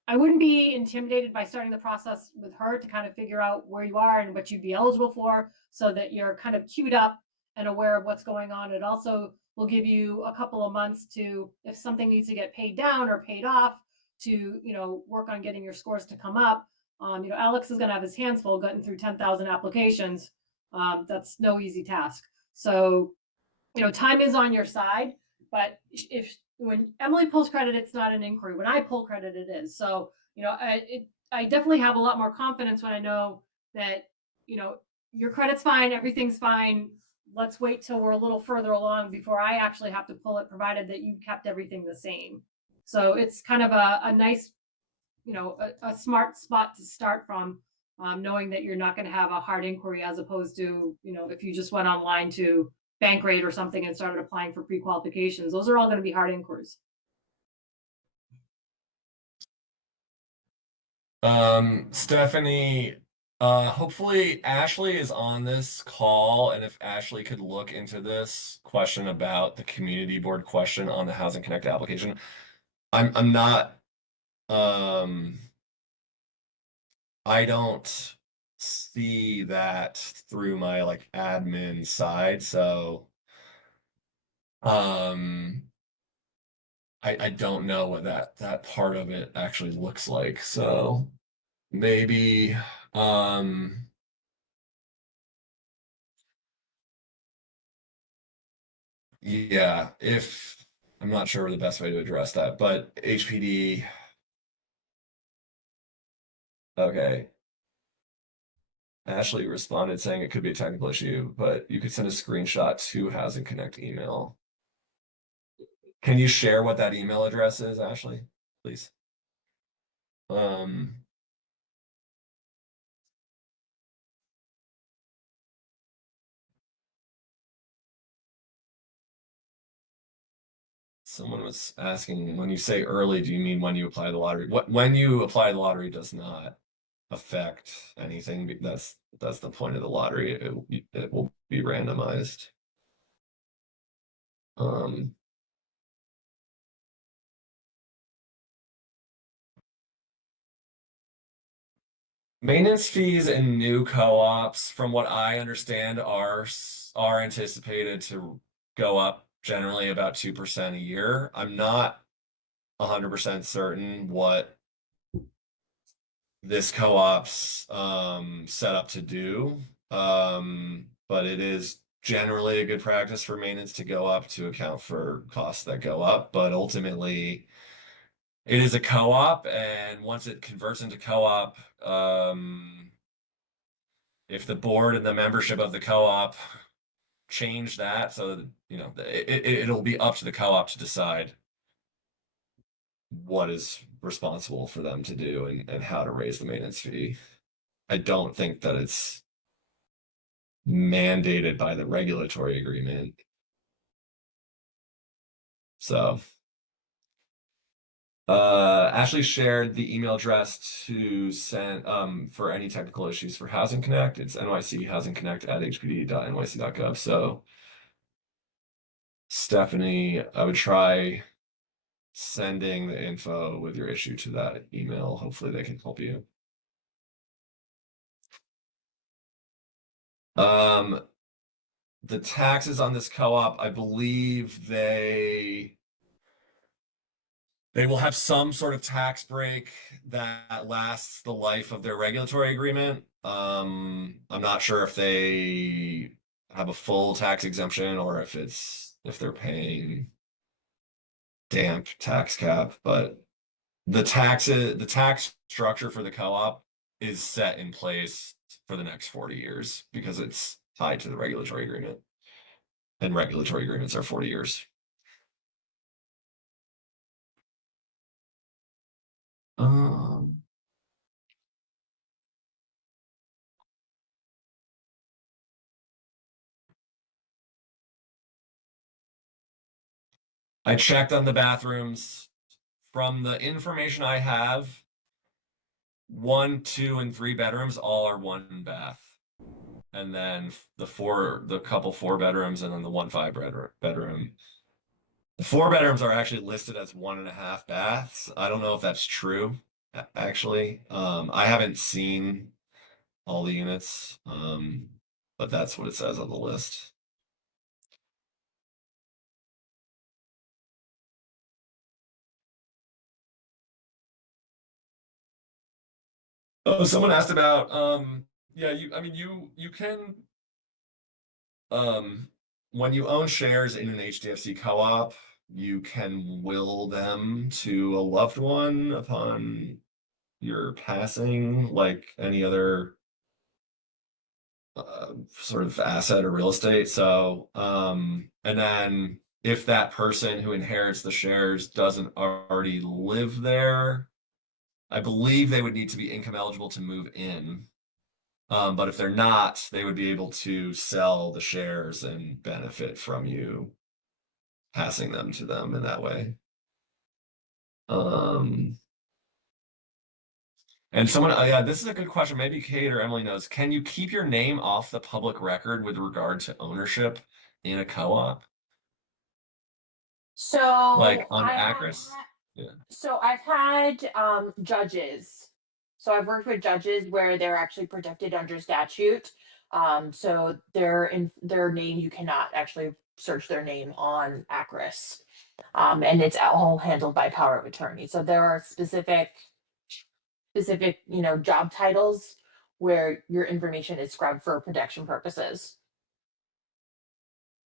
I wouldn't be intimidated by starting the process with her to kind of figure out where you are and what you'd be eligible for so that you're kind of queued up and aware of what's going on. It also will give you a couple of months to, if something needs to get paid down or paid off, to, work on getting your scores to come up. Alex is going to have his hands full getting through 10,000 applications. That's no easy task. So, time is on your side, but if when Emily pulls credit, it's not an inquiry. When I pull credit, it is. So, I definitely have a lot more confidence when I know that, your credit's fine, everything's fine. Let's wait till we're a little further along before I actually have to pull it, provided that you kept everything the same. So it's kind of a nice, a smart spot to start from, knowing that you're not going to have a hard inquiry as opposed to, if you just went online to Bankrate or something and started applying for pre-qualifications. Those are all going to be hard inquiries. Stephanie, hopefully Ashley is on this call, and if Ashley could look into this question about the community board question on the Housing Connect application. I'm not I don't see that through my like admin side, so I don't know what that part of it actually looks like. So maybe yeah, if I'm not sure the best way to address that, but HPD, okay. Ashley responded saying it could be a technical issue, but you could send a screenshot to Housing Connect email. Can you share what that email address is, Ashley, please? Someone was asking, when you say early, do you mean when you apply the lottery? When you apply the lottery does not affect anything. That's the point of the lottery. It will be randomized. Maintenance fees in new co-ops, from what I understand, are anticipated to go up generally about 2% a year. I'm not 100% certain what this co-op's set up to do, but it is generally a good practice for maintenance to go up to account for costs that go up. But ultimately, it is a co-op, and once it converts into co-op, if the board and the membership of the co-op change that, so it'll be up to the co-op to decide what is responsible for them to do and how to raise the maintenance fee. I don't think that it's mandated by the regulatory agreement. So Ashley shared the email address to send for any technical issues for Housing Connect. It's nychousingconnect@hpd.nyc.gov. So Stephanie, I would try sending the info with your issue to that email. Hopefully they can help you. The taxes on this co-op, I believe they will have some sort of tax break that lasts the life of their regulatory agreement. I'm not sure if they have a full tax exemption or if they're paying damp tax cap, but the tax structure for the co-op is set in place for the next 40 years because it's tied to the regulatory agreement, and regulatory agreements are 40 years. I checked on the bathrooms. From the information I have, 1, 2, and 3 bedrooms all are 1 bath. And then the couple 4 bedrooms, and then the 1 5 bedroom. The 4 bedrooms are actually listed as 1.5 baths. I don't know if that's true, actually. I haven't seen all the units, but that's what it says on the list. Oh, someone asked about, yeah, you can, when you own shares in an HDFC co-op, you can will them to a loved one upon your passing, like any other sort of asset or real estate. So, and then if that person who inherits the shares doesn't already live there, I believe they would need to be income eligible to move in. But if they're not, they would be able to sell the shares and benefit from you passing them to them in that way. And someone, yeah, this is a good question. Maybe Kate or Emily knows. Can you keep your name off the public record with regard to ownership in a co-op? So Like on I have Acris? Yeah. So I've had judges. So I've worked with judges where they're actually protected under statute. So their name, you cannot actually search their name on Acris. And it's all handled by power of attorney. So there are specific, job titles where your information is scrubbed for protection purposes.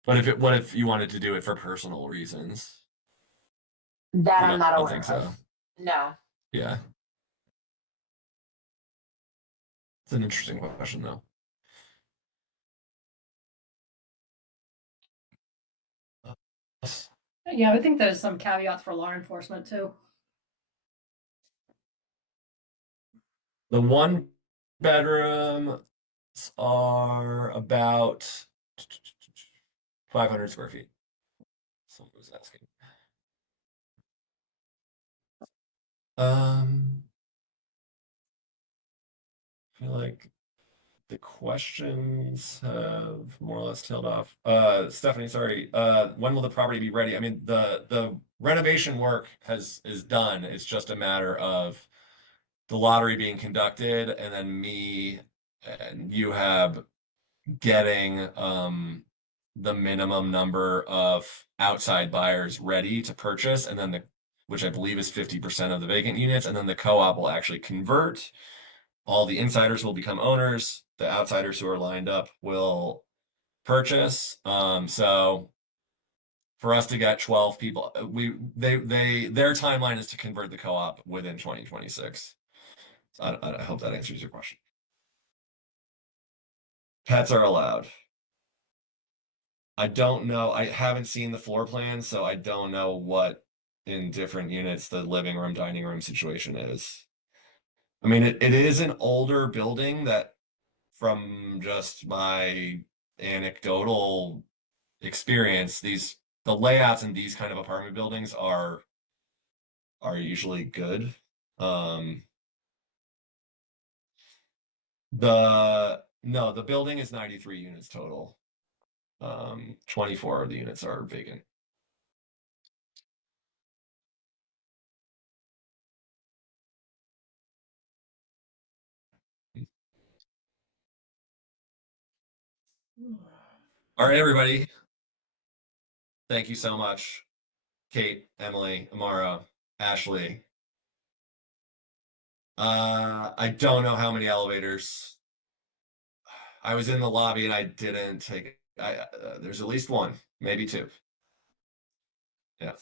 But what if you wanted to do it for personal reasons? That You I'm not don't aware think of. so? No. Yeah. It's an interesting question, though. Yeah, I think there's some caveats for law enforcement too. The 1 bedroom are about 500 square feet. Someone was asking. I feel like the questions have more or less tailed off. Stephanie, sorry. When will the property be ready? I mean, the renovation work is done. It's just a matter of the lottery being conducted, and then me and you have getting the minimum number of outside buyers ready to purchase, and then which I believe is 50% of the vacant units, and then the co-op will actually convert. All the insiders will become owners. The outsiders who are lined up will purchase. So for us to get 12 people, their timeline is to convert the co-op within 2026. So I hope that answers your question. Pets are allowed. I don't know. I haven't seen the floor plan, so I don't know what in different units the living room, dining room situation is. I mean, it is an older building that, from just my anecdotal experience, the layouts in these kind of apartment buildings are usually good. The building is 93 units total. 24 of the units are vacant. All right, everybody. Thank you so much. Kate, Emily, Amara, Ashley. I don't know how many elevators. I was in the lobby and I didn't take it. There's at least 1, maybe 2. Yeah.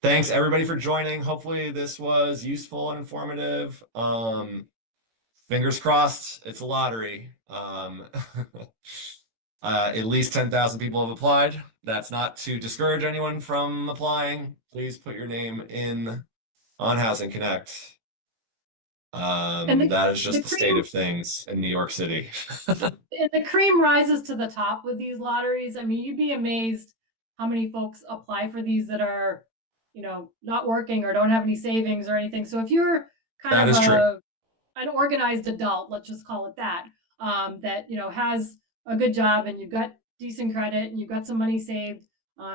Thanks everybody for joining. Hopefully this was useful and informative. Fingers crossed, it's a lottery. At least 10,000 people have applied. That's not to discourage anyone from applying. Please put your name in on Housing Connect. That is just the state of things in New York City. And the cream rises to the top with these lotteries. I mean, you'd be amazed how many folks apply for these that are, you know, not working or don't have any savings or anything. So if you're That kind is of true. an organized adult, let's just call it that, that, you know, has a good job and you've got decent credit and you've got some money saved,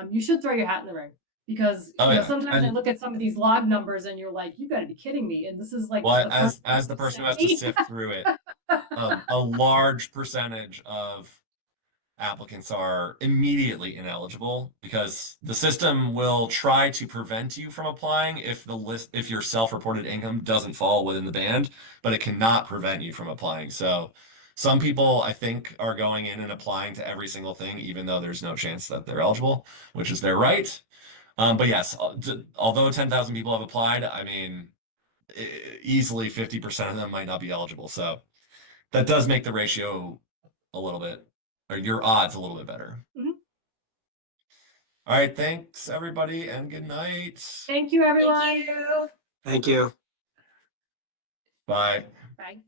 you should throw your hat in the ring. Because Oh, you know, yeah. sometimes I And look at some of these log numbers and you're like, you got to be kidding me. And this is like well, the as the person who has to sift through it, a large percentage of applicants are immediately ineligible because the system will try to prevent you from applying if your self-reported income doesn't fall within the band, but it cannot prevent you from applying. So some people, I think, are going in and applying to every single thing, even though there's no chance that they're eligible, which is their right. But yes, although 10,000 people have applied, I mean, easily 50% of them might not be eligible. So that does make the ratio a little bit, or your odds a little bit better. Mhm. All right, thanks everybody, and good night. Thank you, everyone. Thank you. Thank you. Bye. Bye.